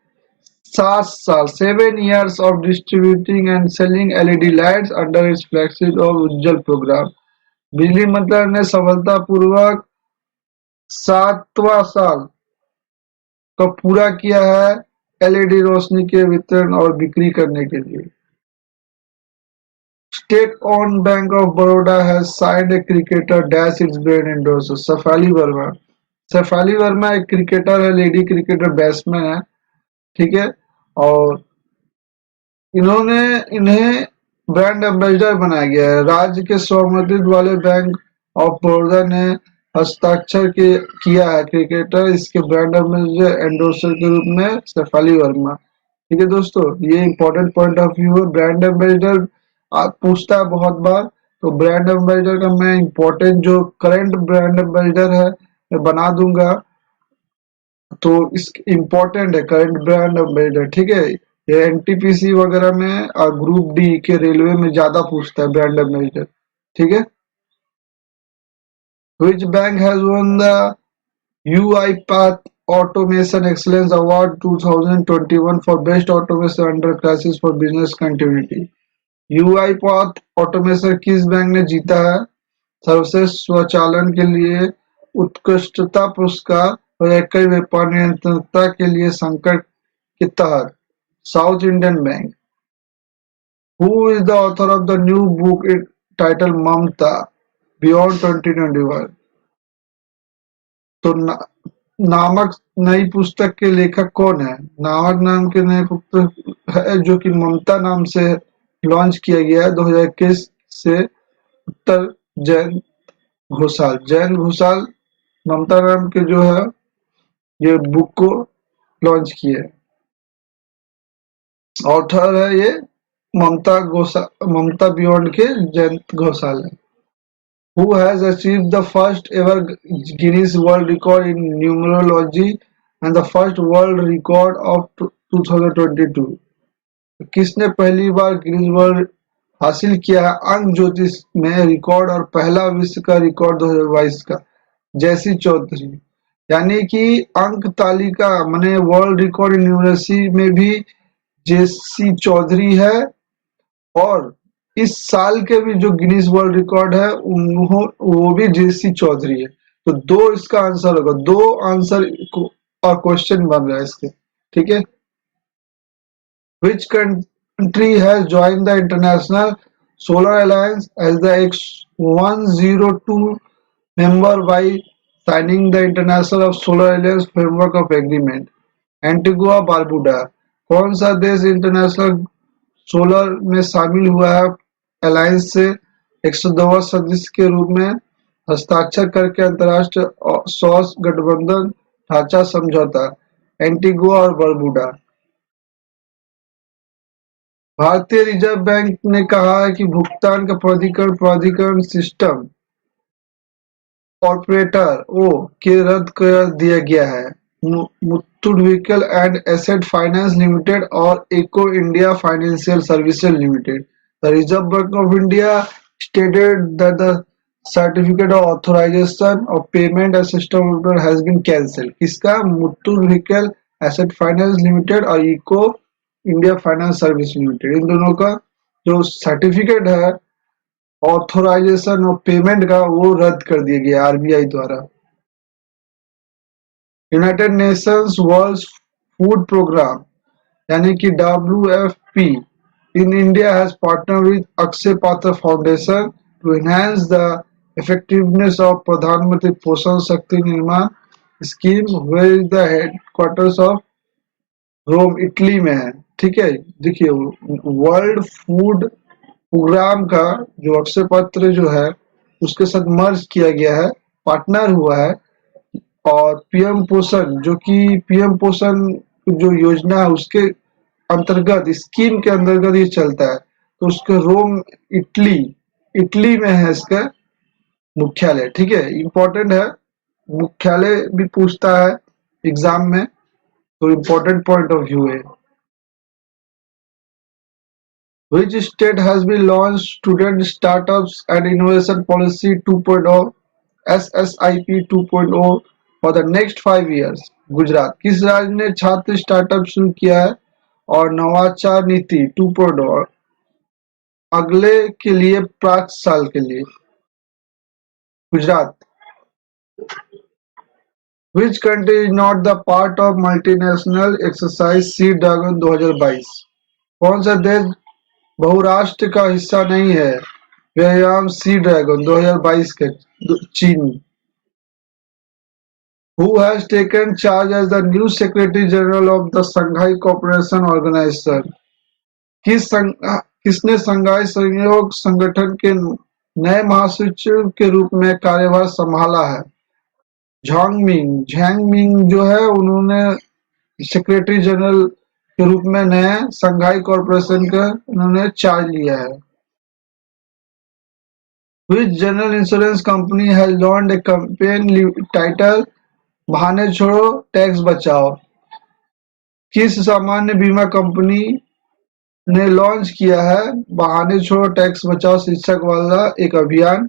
7 years of distributing and selling LED lights under its flagship of Ujjwal programme. बिजली मंत्रालय ने सफलतापूर्वक 7वां साल का पूरा किया है LED रोशनी के वितरण और बिक्री करने के लिए। State-owned Bank of Baroda has signed a cricketer dash its brand endorser Shafali Verma. Shafali Verma एक क्रिकेटर है, लेडी क्रिकेटर बैट्समैन है, ठीक है। और इन्होंने इन्हें ब्रांड एम्बेसडर बनाया गया है। राज्य के स्वामित्व वाले बैंक ऑफ बड़ौदा ने हस्ताक्षर किया है क्रिकेटर इसके ब्रांड एम्बेसडर एंडोर्सर के रूप में सैफाली वर्मा, ठीक है दोस्तों। ये इंपॉर्टेंट पॉइंट ऑफ व्यू है। ब्रांड एम्बेसडर आप पूछता है बहुत बार, तो ब्रांड एम्बेसडर का मैं इंपॉर्टेंट जो करंट ब्रांड एम्बेसडर है मैं बना दूंगा, तो इस इम्पोर्टेंट है करंट ब्रांड एम्बेसडर, ठीक है। ये NTPC वगैरह में और ग्रुप डी के रेलवे में ज्यादा पूछता है ब्रांड एम्बेसडर, ठीक है। Which bank has won the UiPath Automation Excellence Award 2021 for Best Automation Under Crisis for Business Continuity। UiPath automation किस बैंक ने जीता है? सर्वश्रेष्ठ स्वचालन के लिए उत्कृष्टता पुरस्कार और एकल व्यापार नियंत्रणता के लिए संकट के तहत south Indian bank. Who is the author of the new book titled Mamta Beyond 2021? तो नामक नई पुस्तक के लेखक कौन है? नामक नाम के नए पुस्तक है जो कि ममता नाम से लॉन्च किया गया है 2021 से उत्तर जैन घोषाल ममता नाम के जो है ये बुक को लॉन्च किए। ऑथर है ये ममता बियॉन्ड के जयंत घोषाल है। Who has achieved the first ever Guinness World Record in numerology and the first world record of 2022? किसने पहली बार गिनीज वर्ल्ड हासिल किया है अंक ज्योतिष में रिकॉर्ड और पहला विश्व का रिकॉर्ड 2022 का? जैसी चौधरी। यानी कि अंक तालिका माने वर्ल्ड रिकॉर्ड इन न्यूमरेसी में भी जेसी चौधरी है और इस साल के भी जो गिनीज वर्ल्ड रिकॉर्ड है वो भी जेसी चौधरी है। तो दो इसका आंसर होगा, दो आंसर और क्वेश्चन बन रहा है इसके। ठीक है। Which country has joined the International Solar Alliance as the X102 member by signing the International Solar Alliance Framework of Agreement? Antigua Barbuda. कौन सा देश इंटरनेशनल सोलर में शामिल हुआ है अलायंस से 102वां सदस्य के रूप में हस्ताक्षर करके अंतरराष्ट्रीय सौर गठबंधन ढांचा समझौता? एंटीगुआ और बारबुडा। भारतीय रिजर्व बैंक ने कहा है कि भुगतान का प्राधिकरण सिस्टम ऑपरेटर ओ के रद्द कर दिया गया है। Muthoot vehicle and asset finance limited और Eco India financial services limited. The reserve bank of India stated that the certificate of authorization of payment and system operator has been cancelled। किसका? Muthoot vehicle asset finance limited और Eco India finance service limited. इन दोनों का जो certificate है authorisation of payment का वो रद्द कर दिया गया आरबीआई द्वारा। United Nations World Food Programme यानी कि WFP in India has partnered with Akshay Patra Foundation to enhance the effectiveness of Pradhan Mantri Poshan Shakti Nirman scheme, where is the headquarters of Rome Italy में है। ठीक है। देखिए world Food programme का जो अक्षय पत्र जो है उसके साथ मर्ज किया गया है, पार्टनर हुआ है और पीएम पोषण जो कि पीएम पोषण जो योजना है उसके अंतर्गत स्कीम के अंतर्गत ये चलता है। तो उसके रोम इटली में है इसका मुख्यालय। ठीक है। इंपॉर्टेंट है, मुख्यालय भी पूछता है एग्जाम में, तो इम्पोर्टेंट पॉइंट ऑफ व्यू है। Which state has been launched Student Startups and Innovation Policy 2.0 SSIP 2.0 for the next 5 years? Gujarat. किस राज्य ने छात्र स्टार्टअप शुरू किया है और नवाचार नीति 2.0 अगले के लिए 5 साल के लिए? Gujarat. Which country is not the part of multinational exercise Sea Dragon 2022? कौन सा देश बहुराष्ट्र का हिस्सा नहीं है व्यायाम सी ड्रैगन 2022 के? चीन। Who has taken charge as the new Secretary General of the Shanghai Cooperation Organization? किसने शंघाई सहयोग संगठन के नए महासचिव के रूप में कार्यभार संभाला है? झैंगमिंग जो है उन्होंने सेक्रेटरी जनरल के रूप में नए शंघाई कॉरपोरेशन का उन्होंने चार्ज लिया है। Which general insurance company has launched a campaign titled बहाने छोड़ो टैक्स बचाओ? किस सामान्य बीमा कंपनी ने लॉन्च किया है बहाने छोड़ो टैक्स बचाओ शीर्षक वाला एक अभियान?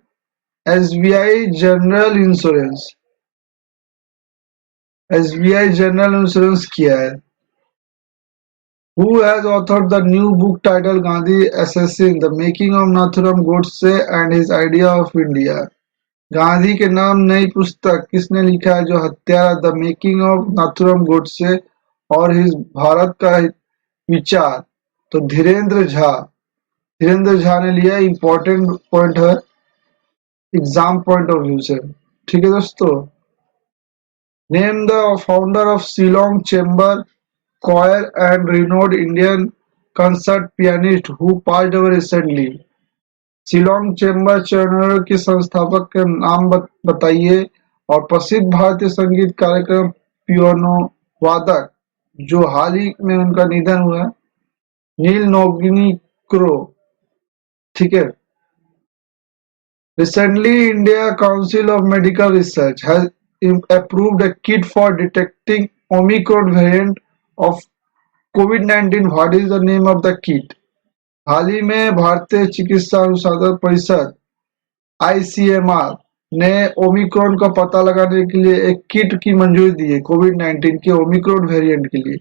SBI general insurance. SBI general insurance किया है। Who has authored the new book titled Gandhi Assassin: The Making of Nathuram Godse and His Idea of India? Gandhi के नाम नई पुस्तक किसने लिखा है? जो हत्यारा, the making of Nathuram Godse और हिज भारत का विचार। तो धीरेन्द्र झा ने लिया। इंपॉर्टेंट पॉइंट है एग्जाम पॉइंट ऑफ व्यू से। ठीक है दोस्तों। Name the founder of Shillong chamber choir and renowned Indian concert pianist who passed away recently. Shillong chamber channel के संस्थापक के नाम बताइए। और प्रसिद्ध भारतीय संगीत कार्यक्रम पियानो वादक जो हाल ही में उनका निधन हुआ, नील नोगिनी क्रो। ठीक है। Recently, India Council of Medical Research has approved a kit for detecting Omicron variant of COVID-19. What is the name of the kit? हाल ही में भारतीय चिकित्सा अनुसंधान परिषद (आईसीएमआर) ने ओमिक्रॉन का पता लगाने के लिए एक किट की मंजूरी दी है कोविड-19 के ओमिक्रॉन वेरिएंट के लिए।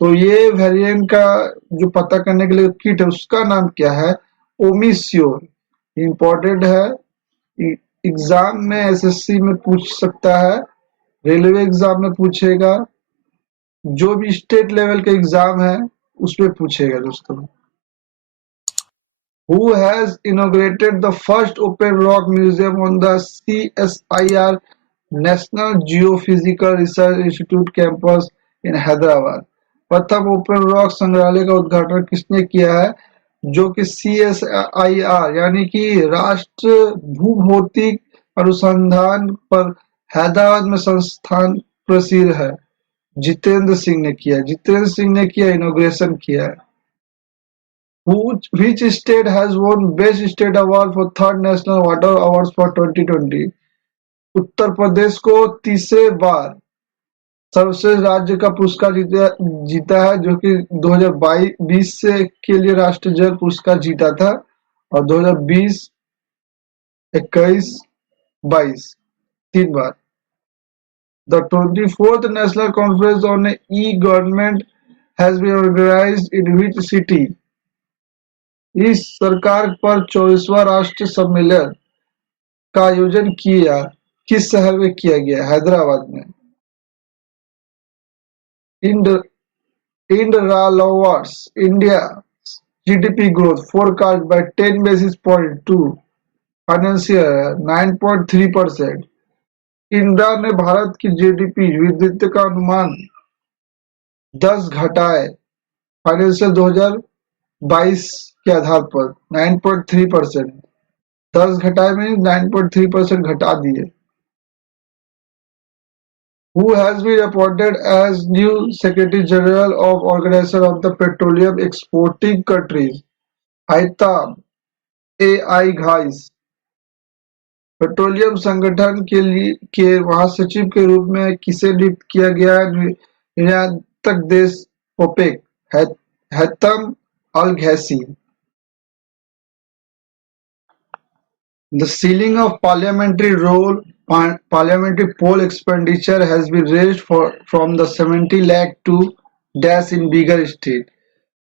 तो ये वेरिएंट का जो पता करने के लिए किट है उसका नाम क्या है? ओमिस्योर। इम्पोर्टेंट है। एग्जाम में एसएससी में पूछ सकता है, रेलवे एग्जाम में पूछेगा, जो भी स्टेट लेवल के एग्जाम है उसमें पूछेगा दोस्तों। Who has inaugurated the first open rock museum on the CSIR National Geophysical Research Institute campus in Hyderabad? प्रथम ओपन रॉक संग्रहालय का उद्घाटन किसने किया है? जो कि CSIR यानी कि राष्ट्र भूभौतिक अनुसंधान पर हैदराबाद में संस्थान प्रसिद्ध है, जितेंद्र सिंह ने किया। जितेंद्र सिंह ने किया, इनॉग्रेशन किया है। Which state has won Best State Award for Third National Water Awards for 2020? Uttar Pradesh को तीसरे बार सर्वश्रेष्ठ राज्य का पुरस्कार जीता है, जो कि 2020 से के लिए राष्ट्रीय जल पुरस्कार जीता था और 2020, 21, 22 तीन बार। The 24th National Conference on E-Government has been organized in which city? इस सरकार पर 24वां राष्ट्रीय सम्मेलन का आयोजन किस शहर में किया गया? हैदराबाद में। Indralowas India GDP growth forecast by 10 basis point to financial year 9.3%। India ने भारत की जीडीपी वृद्धि का अनुमान 10 घटाए फाइनेंशियल 2022 के आधार पर 9.3%। 10 घटाए में 9.3% घटा दिए। Who has been appointed as new Secretary General of Organization of the Petroleum Exporting Countries? Haitham AI Ghais. Petroleum संगठन के महासचिव के रूप में किसे नियुक्त किया गया है? निर्यातक देश OPEC Haitham al Ghais. The ceiling of parliamentary poll expenditure has been raised from the 70 lakh to dash in bigger state।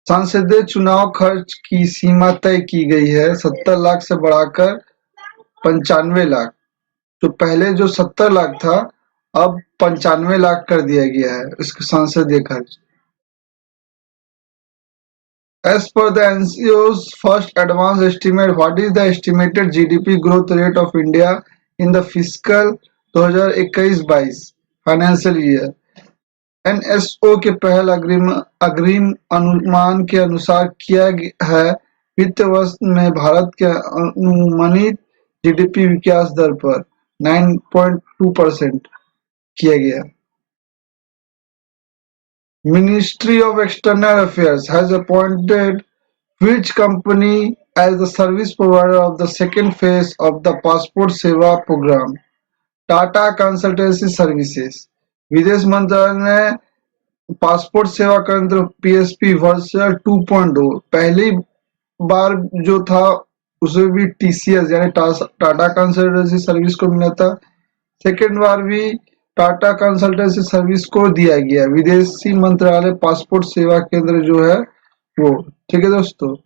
संसदीय चुनाव खर्च की सीमा तय की गई है 70 लाख से बढ़ाकर 95 लाख। तो पहले जो 70 लाख था अब 95 लाख कर दिया गया है इसका संसदीय खर्च। As per the NCO's first advance estimate, what is the estimated GDP growth rate of India in the fiscal 2021-22 financial year? NSO के पहल अग्रिम अनुमान के अनुसार किया है वित्त वर्ष में भारत के अनुमानित जीडीपी विकास दर पर 9.2% किया गया। Ministry of External Affairs has appointed which company as the service provider of the second phase of the Passport Seva program? Tata consultancy services. विदेश मंत्रालय ने पासपोर्ट सेवा केंद्र पीएसपी वर्जन 2.0 पहली बार जो था उसे भी टीसीएस यानी टाटा कंसल्टेंसी सर्विस को मिला था। सेकेंड बार भी टाटा कंसल्टेंसी सर्विस को दिया गया। विदेशी मंत्रालय पासपोर्ट सेवा केंद्र जो है वो। ठीक है दोस्तों।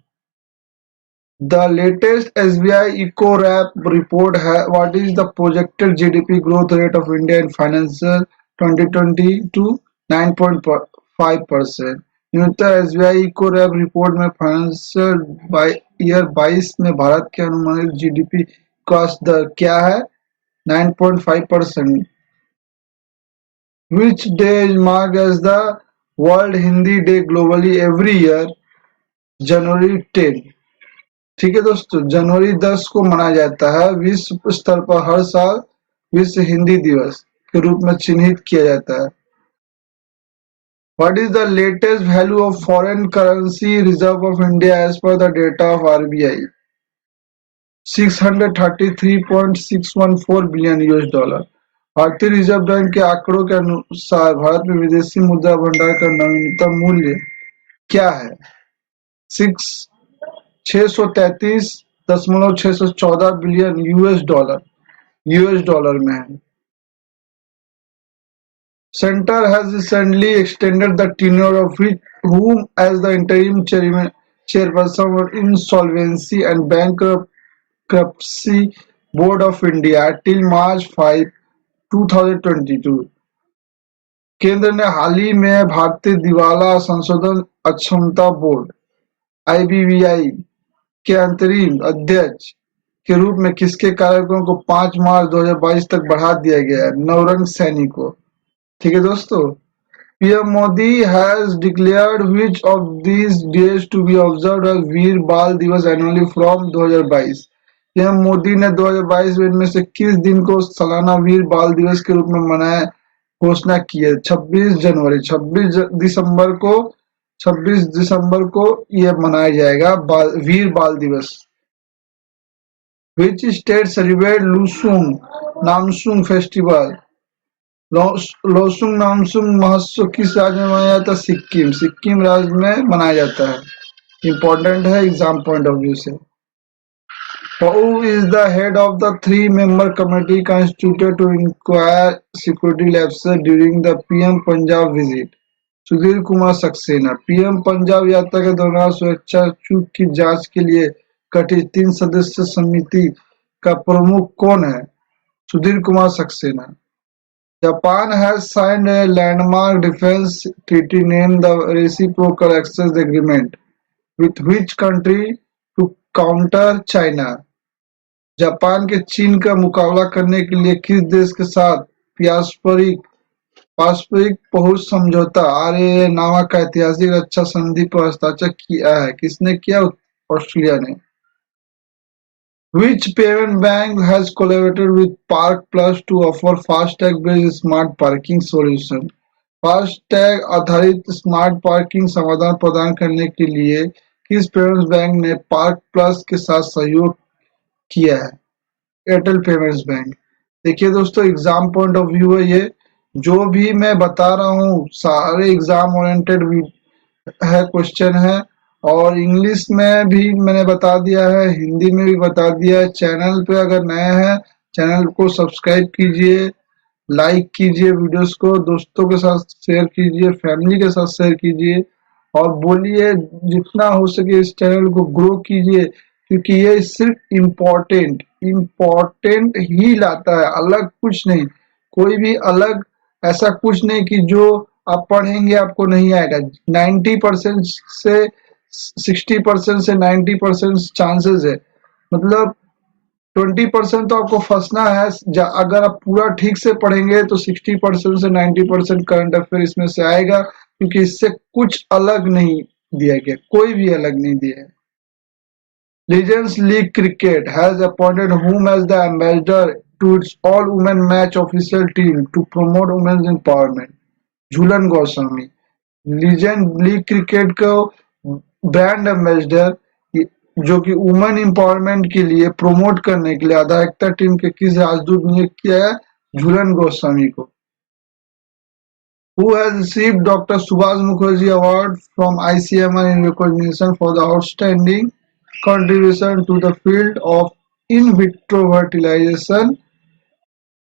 The latest SBI Eco-Rap report what is the projected GDP growth rate of India in financial 2020 to 9.5%। न्यूनतम एसबीआई इको रैप रिपोर्ट में फाइनेंशियल ईयर 22 में भारत के अनुमानित जीडीपी विकास दर क्या है? 9.5%। Which day is marked as the World Hindi Day globally every year? January 10। ठीक है दोस्तों, जनवरी 10 को मनाया जाता है। विश्व स्तर पर हर साल विश्व हिंदी दिवस के रूप में चिन्हित किया जाता है। What is the latest value of foreign currency reserve of India as per the data of RBI? 633.614 billion US dollar. भारतीय रिजर्व बैंक के आंकड़ों के अनुसार भारत में विदेशी मुद्रा भंडार का नवीनतम मूल्य क्या है? 633.614 बिलियन यूएस डॉलर में है। Center has recently extended the tenure of whom as the interim chairperson of Insolvency and Bankruptcy Board of India till March 5, 2022। केंद्र ने हाल ही में भारतीय दिवाला संशोधन अक्षमता बोर्ड (आईबीबीआई) के अंतरिम अध्यक्ष के रूप में किसके कार्यकाल को 5 मार्च 2022 तक बढ़ा दिया गया है? नवरंग सैनी को। ठीक है दोस्तों। PM Modi has declared which of these days to be observed as वीर बाल दिवस annually from 2022। पीएम मोदी ने 2022 में इनमें से किस दिन को सालाना वीर बाल दिवस के रूप में मनाए घोषणा की है? 26 दिसंबर को यह मनाया जाएगा वीर बाल दिवस। Which state celebrate Lusung Namsung festival? Losoong नामसुंग महोत्सव किस राज्य में मनाया जाता है? सिक्किम राज्य में मनाया जाता है। इंपॉर्टेंट है एग्जाम पॉइंट ऑफ व्यू से। Who is the head of the three-member committee constituted to inquire security lapses during the PM Punjab visit? Sudhir Kumar Saxena. PM Punjab यात्रा के दौरान सुरक्षा चूक की जांच के लिए गठित 3 सदस्य समिति का प्रमुख कौन है? Sudhir Kumar Saxena. Japan has signed a landmark defense treaty named the Reciprocal Access Agreement with which country to counter China? Japan के चीन का मुकाबला करने के लिए किस देश के साथ पारस्परिक पहुंच समझौता आरएए नामक का ऐतिहासिक रक्षा संधि पर हस्ताक्षर किया है? किसने किया? ऑस्ट्रेलिया ने। Which payment bank has collaborated with Park Plus to offer FASTag-based smart parking solution? FASTag आधारित स्मार्ट पार्किंग समाधान प्रदान करने के लिए किस पेमेंट्स बैंक ने पार्क प्लस के साथ सहयोग किया है? Airtel payments bank. देखिए दोस्तों, एग्जाम पॉइंट ऑफ व्यू है ये। जो भी मैं बता रहा हूँ सारे एग्जाम ओरिएंटेड है क्वेश्चन है, और इंग्लिश में भी मैंने बता दिया है, हिंदी में भी बता दिया है। चैनल पे अगर नए हैं चैनल को सब्सक्राइब कीजिए, लाइक कीजिए, वीडियोस को दोस्तों के साथ शेयर कीजिए, फैमिली के साथ शेयर कीजिए, और बोलिए जितना हो सके इस चैनल को ग्रो कीजिए, क्योंकि ये सिर्फ इम्पोर्टेंट ही लाता है, अलग कुछ नहीं। कोई भी अलग ऐसा कुछ नहीं कि जो आप पढ़ेंगे आपको नहीं आएगा। 90% से 60% से 90% चांसेस है, मतलब 20% तो आपको फंसना है। अगर आप पूरा ठीक से पढ़ेंगे तो 60% से 90% करंट अफेयर इसमें से आएगा, क्योंकि इससे कुछ अलग नहीं दिया गया, कोई भी अलग नहीं दिया है। Legends League Cricket has appointed whom as the ambassador to its all-women match official team to promote women's empowerment? Jhulan Goswami. Legend league cricket को ब्रांड एम्बेसडर जो कि वुमेन एम्पावरमेंट के लिए प्रमोट करने के लिए अधिकारिता टीम के किस राजदूत नियुक्त किया है? झूलन गोस्वामी को। Who has received Dr. Subhash Mukherjee Award from ICMR in recognition for the outstanding contribution to the field of in vitro fertilization?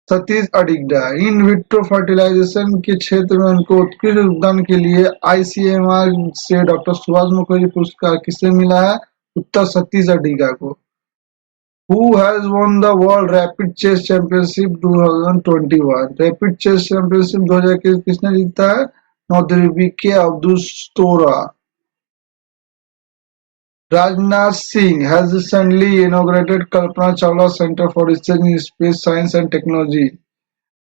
Satish Adiga. In vitro fertilization के क्षेत्र में उनको उत्कृष्ट योगदान के लिए आईसीएमआर से डॉक्टर सुभाष मुखर्जी पुरस्कार किसे मिला है? उत्तर सतीश अडिगा को। Who has won the World Rapid Chess Championship 2021? Rapid chess championship 2021 किसने जीता है? नौदरबीके अब्दुस्तोरा। Rajnath Singh has recently inaugurated Kalpana Chawla Center for Research in Space Science and Technology.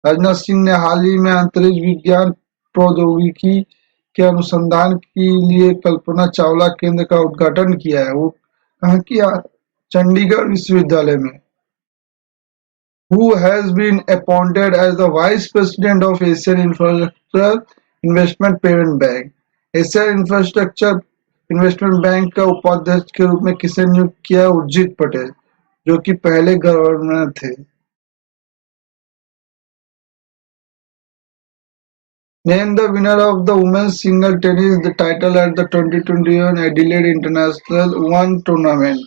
Rajnath Singh ने हाल ही में अंतरिक्ष विज्ञान प्रौद्योगिकी के अनुसंधान के लिए कल्पना चावला केंद्र का उद्घाटन किया है। वो कहाँ किया? चंडीगढ़ विश्वविद्यालय में। Who has been appointed as the Vice President of Asian Infrastructure Investment Payment Bank? Asian infrastructure investment bank का उपाध्यक्ष के रूप में किसे नियुक्त किया? उर्जित पटेल, जो कि पहले गवर्नर थे। Name the winner of the women's single tennis the title at the 2021 Adelaide International One Tournament.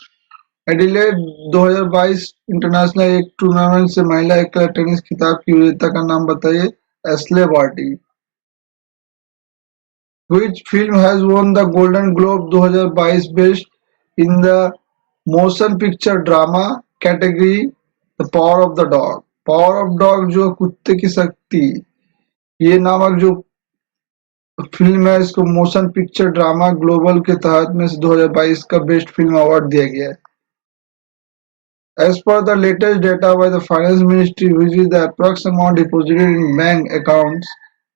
Adelaide 2022 international एक टूर्नामेंट से महिला एकल टेनिस खिताब की विजेता का नाम बताइए? Ashleigh Barty. Which film has won the Golden Globe 2022 Best in the Motion Picture Drama category? The Power of the Dog। Power of Dog जो कुत्ते की शक्ति, ये नामक जो फिल्म है, इसको मोशन पिक्चर ड्रामा ग्लोबल के तहत में 2022 का बेस्ट फिल्म अवार्ड दिया गया है। As per the latest data by the Finance Ministry, which is the approx amount deposited in bank accounts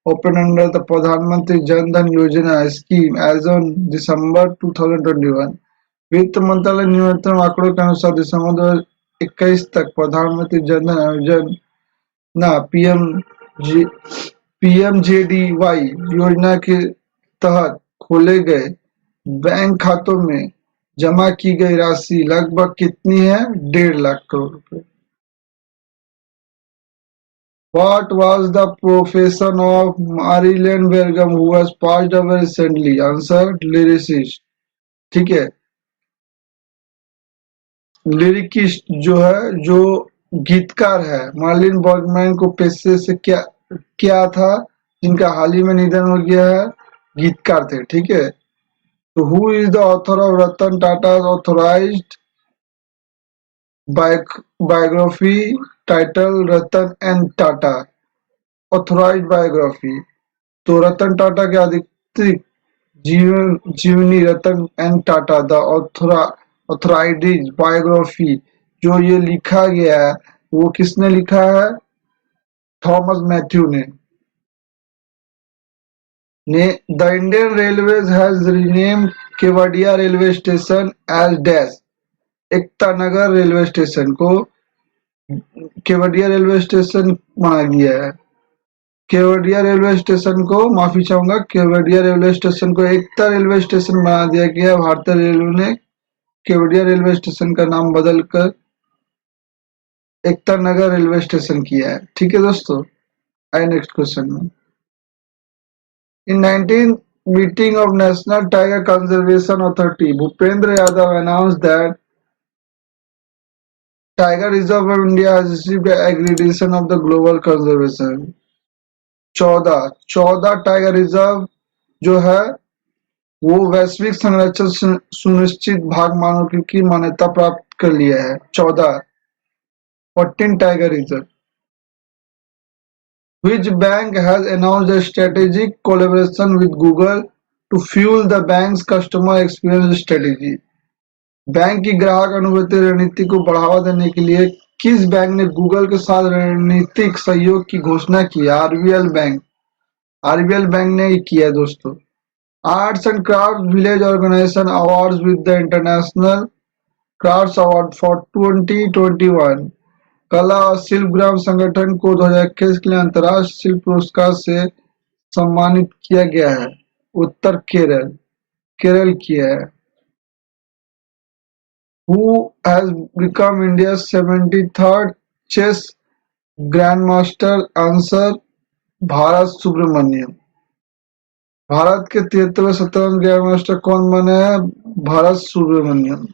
open under the Pradhan Mantri Jan Dhan Yojana scheme as on December 2021। वित्त मंत्रालय न्यूनतम आंकड़ों के अनुसार दिसंबर 2021 तक प्रधानमंत्री जन धन योजना पीएमजेडीवाई योजना के तहत खोले गए बैंक खातों में जमा की गई राशि लगभग कितनी है? 1.5 लाख करोड़ रुपए। What was the profession of Marilyn Bergam who was passed away recently? Answer: lyricist। ठीक है, लिरिकिस्ट जो है, जो गीतकार है। मार्लिन बर्गमैन को पेशे से क्या था, जिनका हाल ही में निधन हो गया है? गीतकार थे। ठीक है, तो who is the author of Ratan Tata authorised biography title Ratan and Tata authorised biography? तो रतन टाटा के आधिकारिक जीवनी Ratan and Tata the authorised biography जो ये लिखा गया है, वो किसने लिखा है? थॉमस मैथ्यू ने। The Indian railways has renamed Kevadia railway station as dash. Ekta Nagar railway station को केवडिया रेलवे स्टेशन माना गया है। केवडिया रेलवे स्टेशन को, माफी चाहूंगा, केवडिया रेलवे स्टेशन को एकता रेलवे स्टेशन बना दिया गया। भारतीय रेलवे ने केवडिया रेलवे स्टेशन का नाम बदलकर एकता नगर रेलवे स्टेशन किया है। ठीक है दोस्तों, आइए नेक्स्ट क्वेश्चन में। इन 19th meeting of National Tiger Conservation Authority, Bhupendra Yadav announced that Tiger Reserve of India has received accreditation of the global conservation। 14 tiger reserve जो है वो वैश्विक संरक्षण सुनिश्चित भाग मानकों की मान्यता प्राप्त कर लिया है। 14 tiger reserve. Which bank has announced a strategic collaboration with Google to fuel the bank's customer experience strategy? Bank की ग्राहक अनुभूति रणनीति को बढ़ावा देने के लिए किस बैंक ने गूगल के साथ रणनीतिक सहयोग की घोषणा की? RBL bank. आरबीएल बैंक ने किया दोस्तों। Arts and craft village organization awards with the international crafts award for 2021। कला और शिल्प ग्राम संगठन को 2021 के लिए अंतर्राष्ट्रीय शिल्प पुरस्कार से सम्मानित किया गया है। उत्तर केरल किया है। Who has become India's 73rd chess grandmaster? Answer: Bharat Subramaniam. Bharat के 73वें शतरंज ग्रैंडमास्टर कौन बने हैं? Bharat Subramaniam.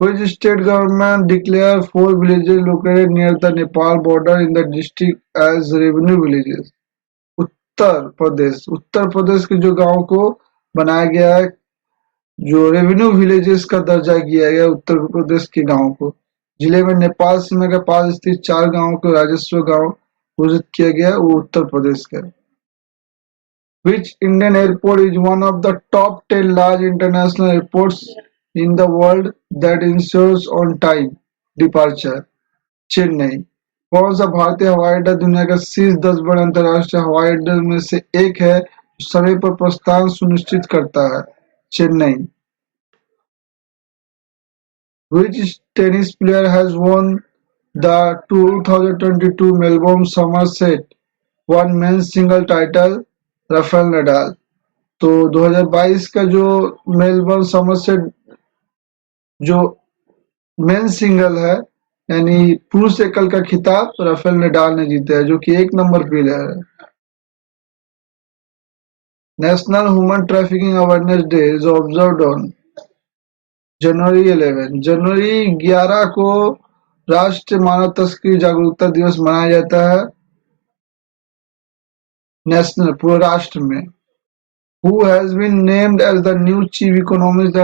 Which state government declare four villages located near the Nepal border in the district as revenue villages? Uttar Pradesh के जो गांव को बनाया गया है, जो रेवेन्यू विलेजेस का दर्जा किया गया उत्तर प्रदेश के गांव को। जिले में नेपाल सीमा के पास स्थित चार गांवों को राजस्व गांव घोषित किया गया, वो उत्तर प्रदेश का है। Which Indian airport is one of the top 10 large international airports in the world that ensures on-time departure? Chennai. कौन सा भारतीय हवाई अड्डा दुनिया का शीर्ष 10 बड़े अंतर्राष्ट्रीय हवाई अड्डों में से एक है जो समय पर प्रस्थान सुनिश्चित करता है? Chennai. Which tennis player has won the 2022 Melbourne Somerset One men's single title? Rafael Nadal. तो 2022 का जो मेलबर्न समरसेट जो मेन सिंगल है, यानी पुरुष एकल का खिताब राफेल नडाल ने जीता है, जो कि 1 नंबर प्लेयर है। National human trafficking awareness day is observed on January 11। जनवरी 11 को राष्ट्रीय मानव तस्करी जागरूकता दिवस मनाया जाता है नेशनल, पूरे राष्ट्र में। Who has been named as the new chief economist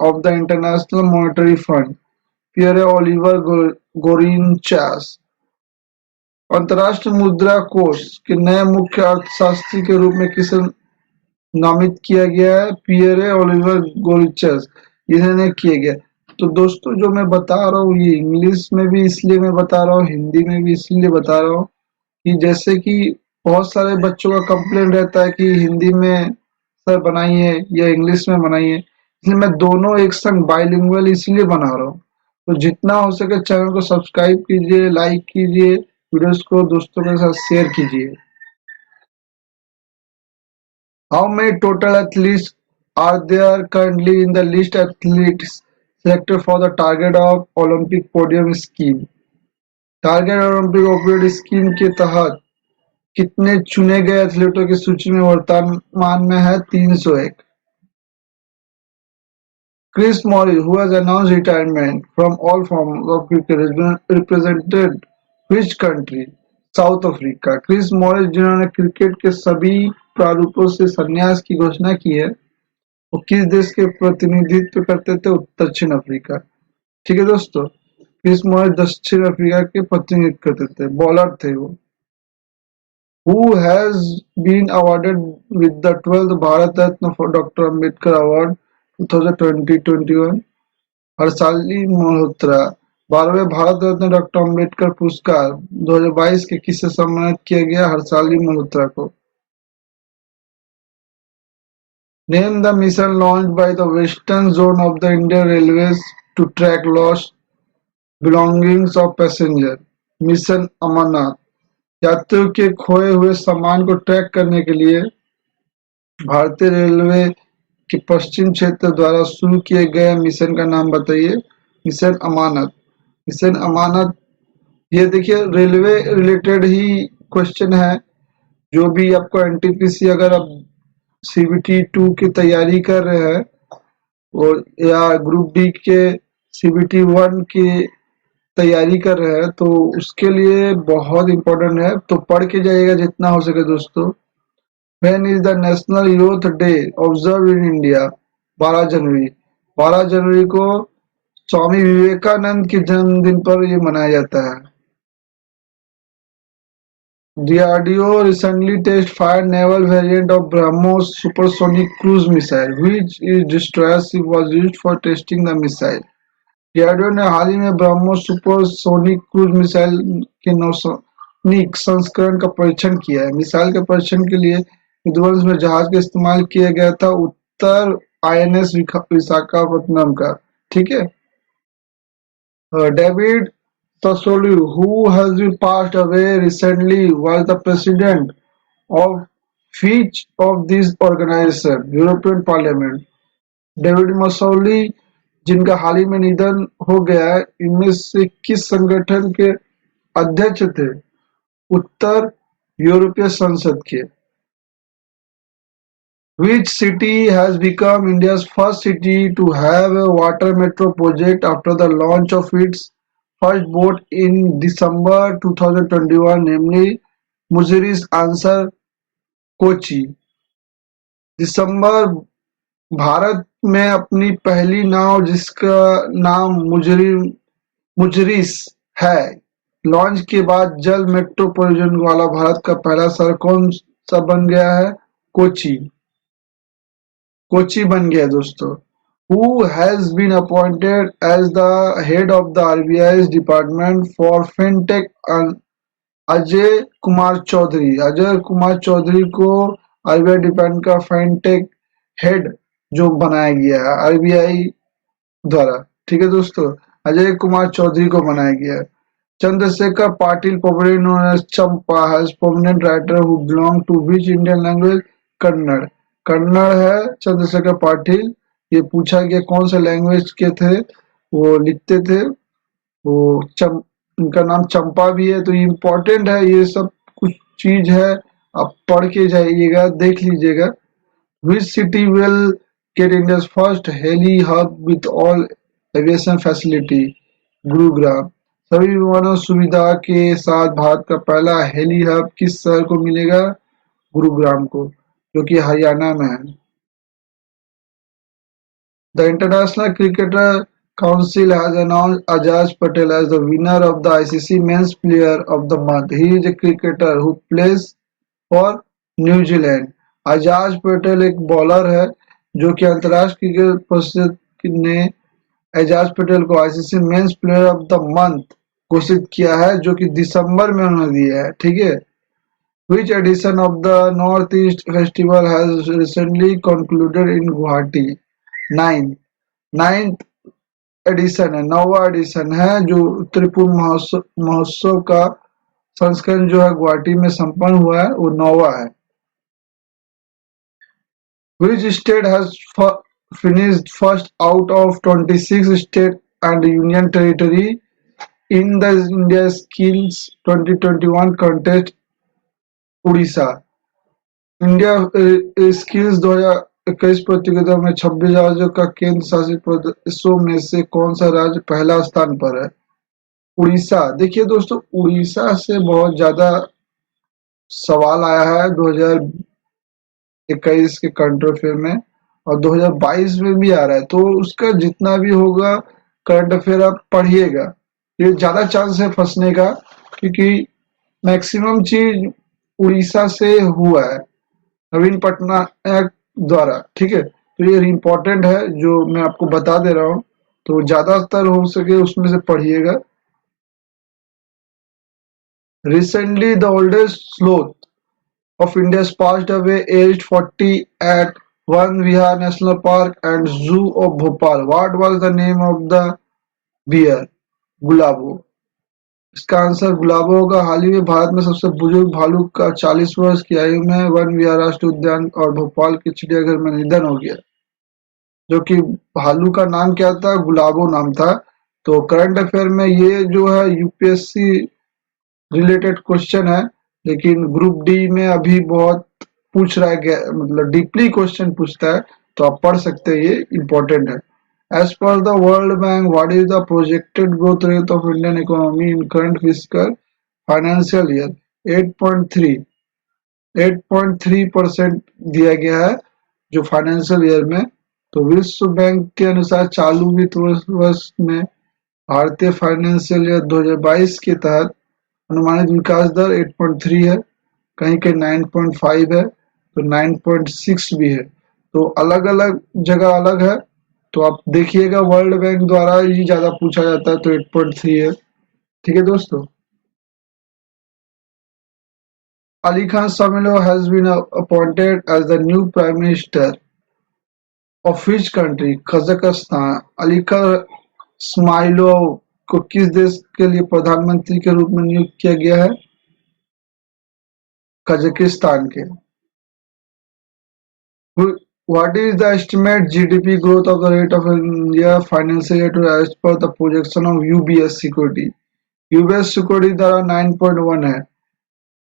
of the International Monetary Fund? Pierre-Olivier Gourinchas। अंतर्राष्ट्रीय मुद्रा कोष के नए मुख्य अर्थशास्त्री के रूप में किसे नामित किया गया है? पियरे ओलिवर गोरिचस, इन्हें किया गया। तो दोस्तों, जो मैं बता रहा हूँ ये इंग्लिश में भी इसलिए मैं बता रहा हूँ, हिंदी में भी इसलिए बता रहा हूँ कि जैसे कि बहुत सारे बच्चों का कंप्लेंट रहता है कि हिंदी में सर बनाइए या इंग्लिश में बनाइए, इसलिए मैं दोनों एक संग बाइलिंगुअल इसलिए बना रहा हूँ। तो जितना हो सके चैनल को सब्सक्राइब कीजिए, लाइक कीजिए, वीडियोस को दोस्तों के साथ शेयर कीजिए। How many total athletes are there currently in the list athletes selected for the Target of Olympic Podium Scheme? Target Olympic podium scheme के तहत कितने चुने गए एथलीटों की सूची में वर्तमान में है? 301। Chris Morris, who has announced retirement from all forms of cricket, has been represented which country? South Africa. Chris Morris, जिन्होंने क्रिकेट के सभी प्रारूपों से संन्यास की घोषणा की है, वो किस देश के प्रतिनिधित्व करते थे? दक्षिण अफ्रीका। ठीक है दोस्तों, क्रिस मॉरिस दक्षिण अफ्रीका के प्रतिनिधित्व करते थे, बॉलर थे वो। Who has been awarded with the 12th Bharat Ratna for Dr. Ambedkar Award 2020-21? Harshali Malhotra. 12वें भारत रत्न डॉक्टर अम्बेडकर पुरस्कार 2022 के किससे सम्मानित किया गया? हर्षाली मल्होत्रा को। Name the mission launched by the Western Zone of the Indian Railways to track lost belongings of passengers. Mission Amarnath. यात्रियों के खोए हुए सामान को ट्रैक करने के लिए भारतीय रेलवे के पश्चिम क्षेत्र द्वारा शुरू किए गए मिशन का नाम बताइए। मिशन अमानत। मिशन अमानत, ये देखिए रेलवे रिलेटेड ही क्वेश्चन है। जो भी आपको एनटीपीसी, अगर आप सीबीटी 2 की तैयारी कर रहे हैं और या ग्रुप डी के सीबीटी 1 की तैयारी कर रहे हैं, तो उसके लिए बहुत इम्पोर्टेंट है, तो पढ़ के जाइएगा जितना हो सके दोस्तों। When is the National Youth Day observed in India? 12 जनवरी। 12 जनवरी को स्वामी विवेकानंद के जन्मदिन पर ये मनाया जाता है। DRDO recently test fired naval variant of BrahMos supersonic cruise missile, which is destroyer ship was used for testing the missile. DRDO ने हाल ही में ब्रह्मोस सुपरसोनिक क्रूज मिसाइल के नौसैनिक संस्करण का परीक्षण किया है। मिसाइल के परीक्षण के लिए विध्वंस में जहाज का इस्तेमाल किया गया था उत्तर आईएनएस विशाखापत्तनम का। ठीक है। David Sassoli, who has been passed away recently, was the president of which of these organizations? European Parliament. David Masauli, जिनका हाल ही में निधन हो गया है, इनमें से किस संगठन के अध्यक्ष थे? उत्तर यूरोपीय संसद के। Which city has become India's first city to have a water metro project after the launch of its first boat in December 2021, namely Muziri's answer Kochi. दिसंबर भारत में अपनी पहली नाव जिसका नाम मुजरिस है लॉन्च के बाद जल मेट्रो परियोजना वाला भारत का पहला शहर कौन सा बन गया है? कोची। कोची बन गया दोस्तों। Who has been appointed as the head of the RBI's Department for FinTech and Ajay Kumar Chaudhary. Ajay Kumar Chaudhary को आरबीआई डिपार्टमेंट का फाइनटेक हेड जो बनाया गया है आरबीआई द्वारा। ठीक है दोस्तों, अजय कुमार चौधरी को बनाया गया है। Chandrasekhar Patil, popularly known as Champa, has prominent writer who belong to which Indian language? Kannada. Kannada है चंद्रशेखर पाटिल। ये पूछा गया कौन से लैंग्वेज के थे, वो लिखते थे। वो इनका नाम चंपा भी है, तो ये इम्पोर्टेंट है। ये सब कुछ चीज है, आप पढ़ के जाइएगा, देख लीजिएगा। Which city will get India's first heli hub with all aviation facility? Gurugram. सभी विमानों सुविधा के साथ भारत का पहला हेली हब किस शहर को मिलेगा? गुरुग्राम को, जो कि हरियाणा में है। The International Cricketer Council has announced Ajaz Patel as the winner of the ICC Men's Player of the Month. He is a cricketer who plays for New Zealand. Ajaz Patel एक बॉलर है जो कि अंतरराष्ट्रीय क्रिकेट परिषद ने एजाज पटेल को ICC men's player of the month घोषित किया है, जो कि दिसंबर में उन्होंने दिया है। ठीक है। Which edition of the Northeast Festival has recently concluded in Guwahati? Ninth edition है, नौवा एडिशन है, जो उत्तरी पूर्व महोत्सव का संस्करण जो है गुवाहाटी में संपन्न हुआ है, वो नौवा है। Which state has finished first out of 26 states and union territory in the India Skills 2021 contest? Orissa. India skills 2021 प्रतियोगिता में 26 राज्यों का केंद्र शासित प्रदेशों में से कौन सा राज्य पहला स्थान पर है? उड़ीसा। देखिए दोस्तों, उड़ीसा से बहुत ज्यादा सवाल आया है 2021 के करंट अफेयर में, और 2022 में भी आ रहा है, तो उसका जितना भी होगा करंट अफेयर आप पढ़िएगा। ये ज्यादा चांस है फंसने का, क्योंकि मैक्सिमम चीज उड़ीसा से हुआ है नवीन पटनायक द्वारा। ठीक है, तो ये इम्पोर्टेंट है जो मैं आपको बता दे रहा हूँ, तो ज्यादातर हो सके उसमें से पढ़िएगा। Recently, the oldest sloth of India passed away aged 40 at Van Vihar National Park and Zoo of Bhopal. What was the name of the bear? गुलाबो। इसका आंसर गुलाबो होगा। हाल ही में भारत में सबसे बुजुर्ग भालू का 40 वर्ष की आयु में वन विहार राष्ट्रीय उद्यान और भोपाल के चिड़ियाघर में निधन हो गया। जो कि भालू का नाम क्या था? गुलाबो नाम था। तो करंट अफेयर में ये जो है यूपीएससी रिलेटेड क्वेश्चन है, लेकिन ग्रुप डी में अभी बहुत पूछ रहा है, मतलब डीपली क्वेश्चन पूछता है, तो आप पढ़ सकते हैं, ये इम्पोर्टेंट है। As per the World Bank, what is the projected growth rate of Indian economy in current fiscal financial year? 8.3 8.3% दिया गया है जो फाइनेंशियल ईयर में। तो विश्व बैंक के अनुसार चालू वित्त वर्ष में भारतीय फाइनेंशियल ईयर 2022 के तहत अनुमानित विकास दर 8.3 है, कहीं कहीं 9.5 है, तो 9.6 भी है। तो अलग अलग जगह अलग है, तो आप देखिएगा वर्ल्ड बैंक द्वारा ही ज्यादा पूछा जाता है, तो 8.3 है। ठीक है दोस्तों। Ali Khan Samilo has been appointed as the new prime minister of which country? Kazakhstan. Ali Khan Smailov को किस देश के लिए प्रधानमंत्री के रूप में नियुक्त किया गया है? कजाकिस्तान के। What is the estimated GDP growth of the rate of India financial year as per the projection of UBS Security? UBS Security द्वारा 9.1 है।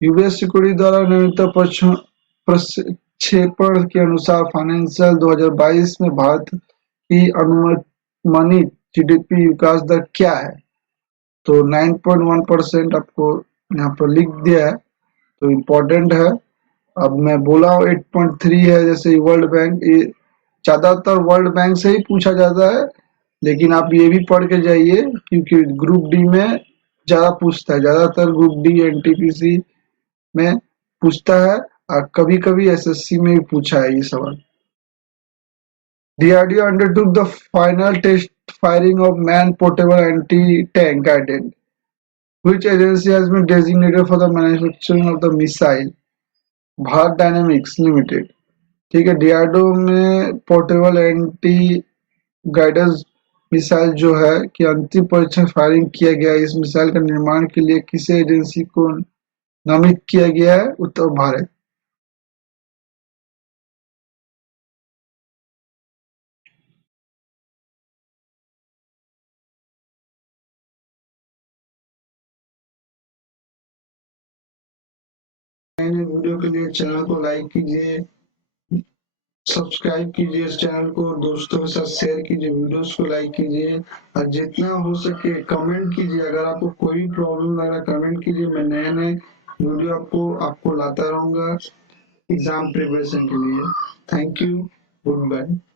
यूबीएस सिक्योरिटी द्वारा निम्नलिखित प्रक्षेपण के अनुसार फाइनेंशियल 2022 में भारत की अनुमानित जीडीपी विकास दर क्या है? तो 9.1% आपको यहाँ पर लिख दिया है, तो इम्पोर्टेंट है। अब मैं बोला हूँ 8.3 है, जैसे वर्ल्ड बैंक, ये ज्यादातर वर्ल्ड बैंक से ही पूछा जाता है, लेकिन आप ये भी पढ़ के जाइए क्योंकि ग्रुप डी में ज्यादा पूछता है, ज्यादातर ग्रुप डी एनटीपीसी में पूछता है, और कभी कभी एसएससी में भी पूछा है ये सवाल। DRDO undertook the final test firing of man-portable anti-tank guided. Which agency has been designated for the manufacturing of the missile? Bharat dynamics limited. ठीक है, डीआरडीओ में पोर्टेबल एंटी गाइडेंस मिसाइल जो है कि अंतिम परीक्षण फायरिंग किया गया। इस मिसाइल का निर्माण के लिए किस एजेंसी को नामित किया गया है? उत्तर भारत। वीडियो के लिए चैनल को लाइक कीजिए, सब्सक्राइब कीजिए इस चैनल को, दोस्तों के साथ शेयर कीजिए, वीडियोस को लाइक कीजिए, और जितना हो सके कमेंट कीजिए। अगर आपको कोई भी प्रॉब्लम लग रहा है कमेंट कीजिए, मैं नए नए वीडियो आपको लाता रहूंगा एग्जाम प्रिपरेशन के लिए। Thank you, good bye.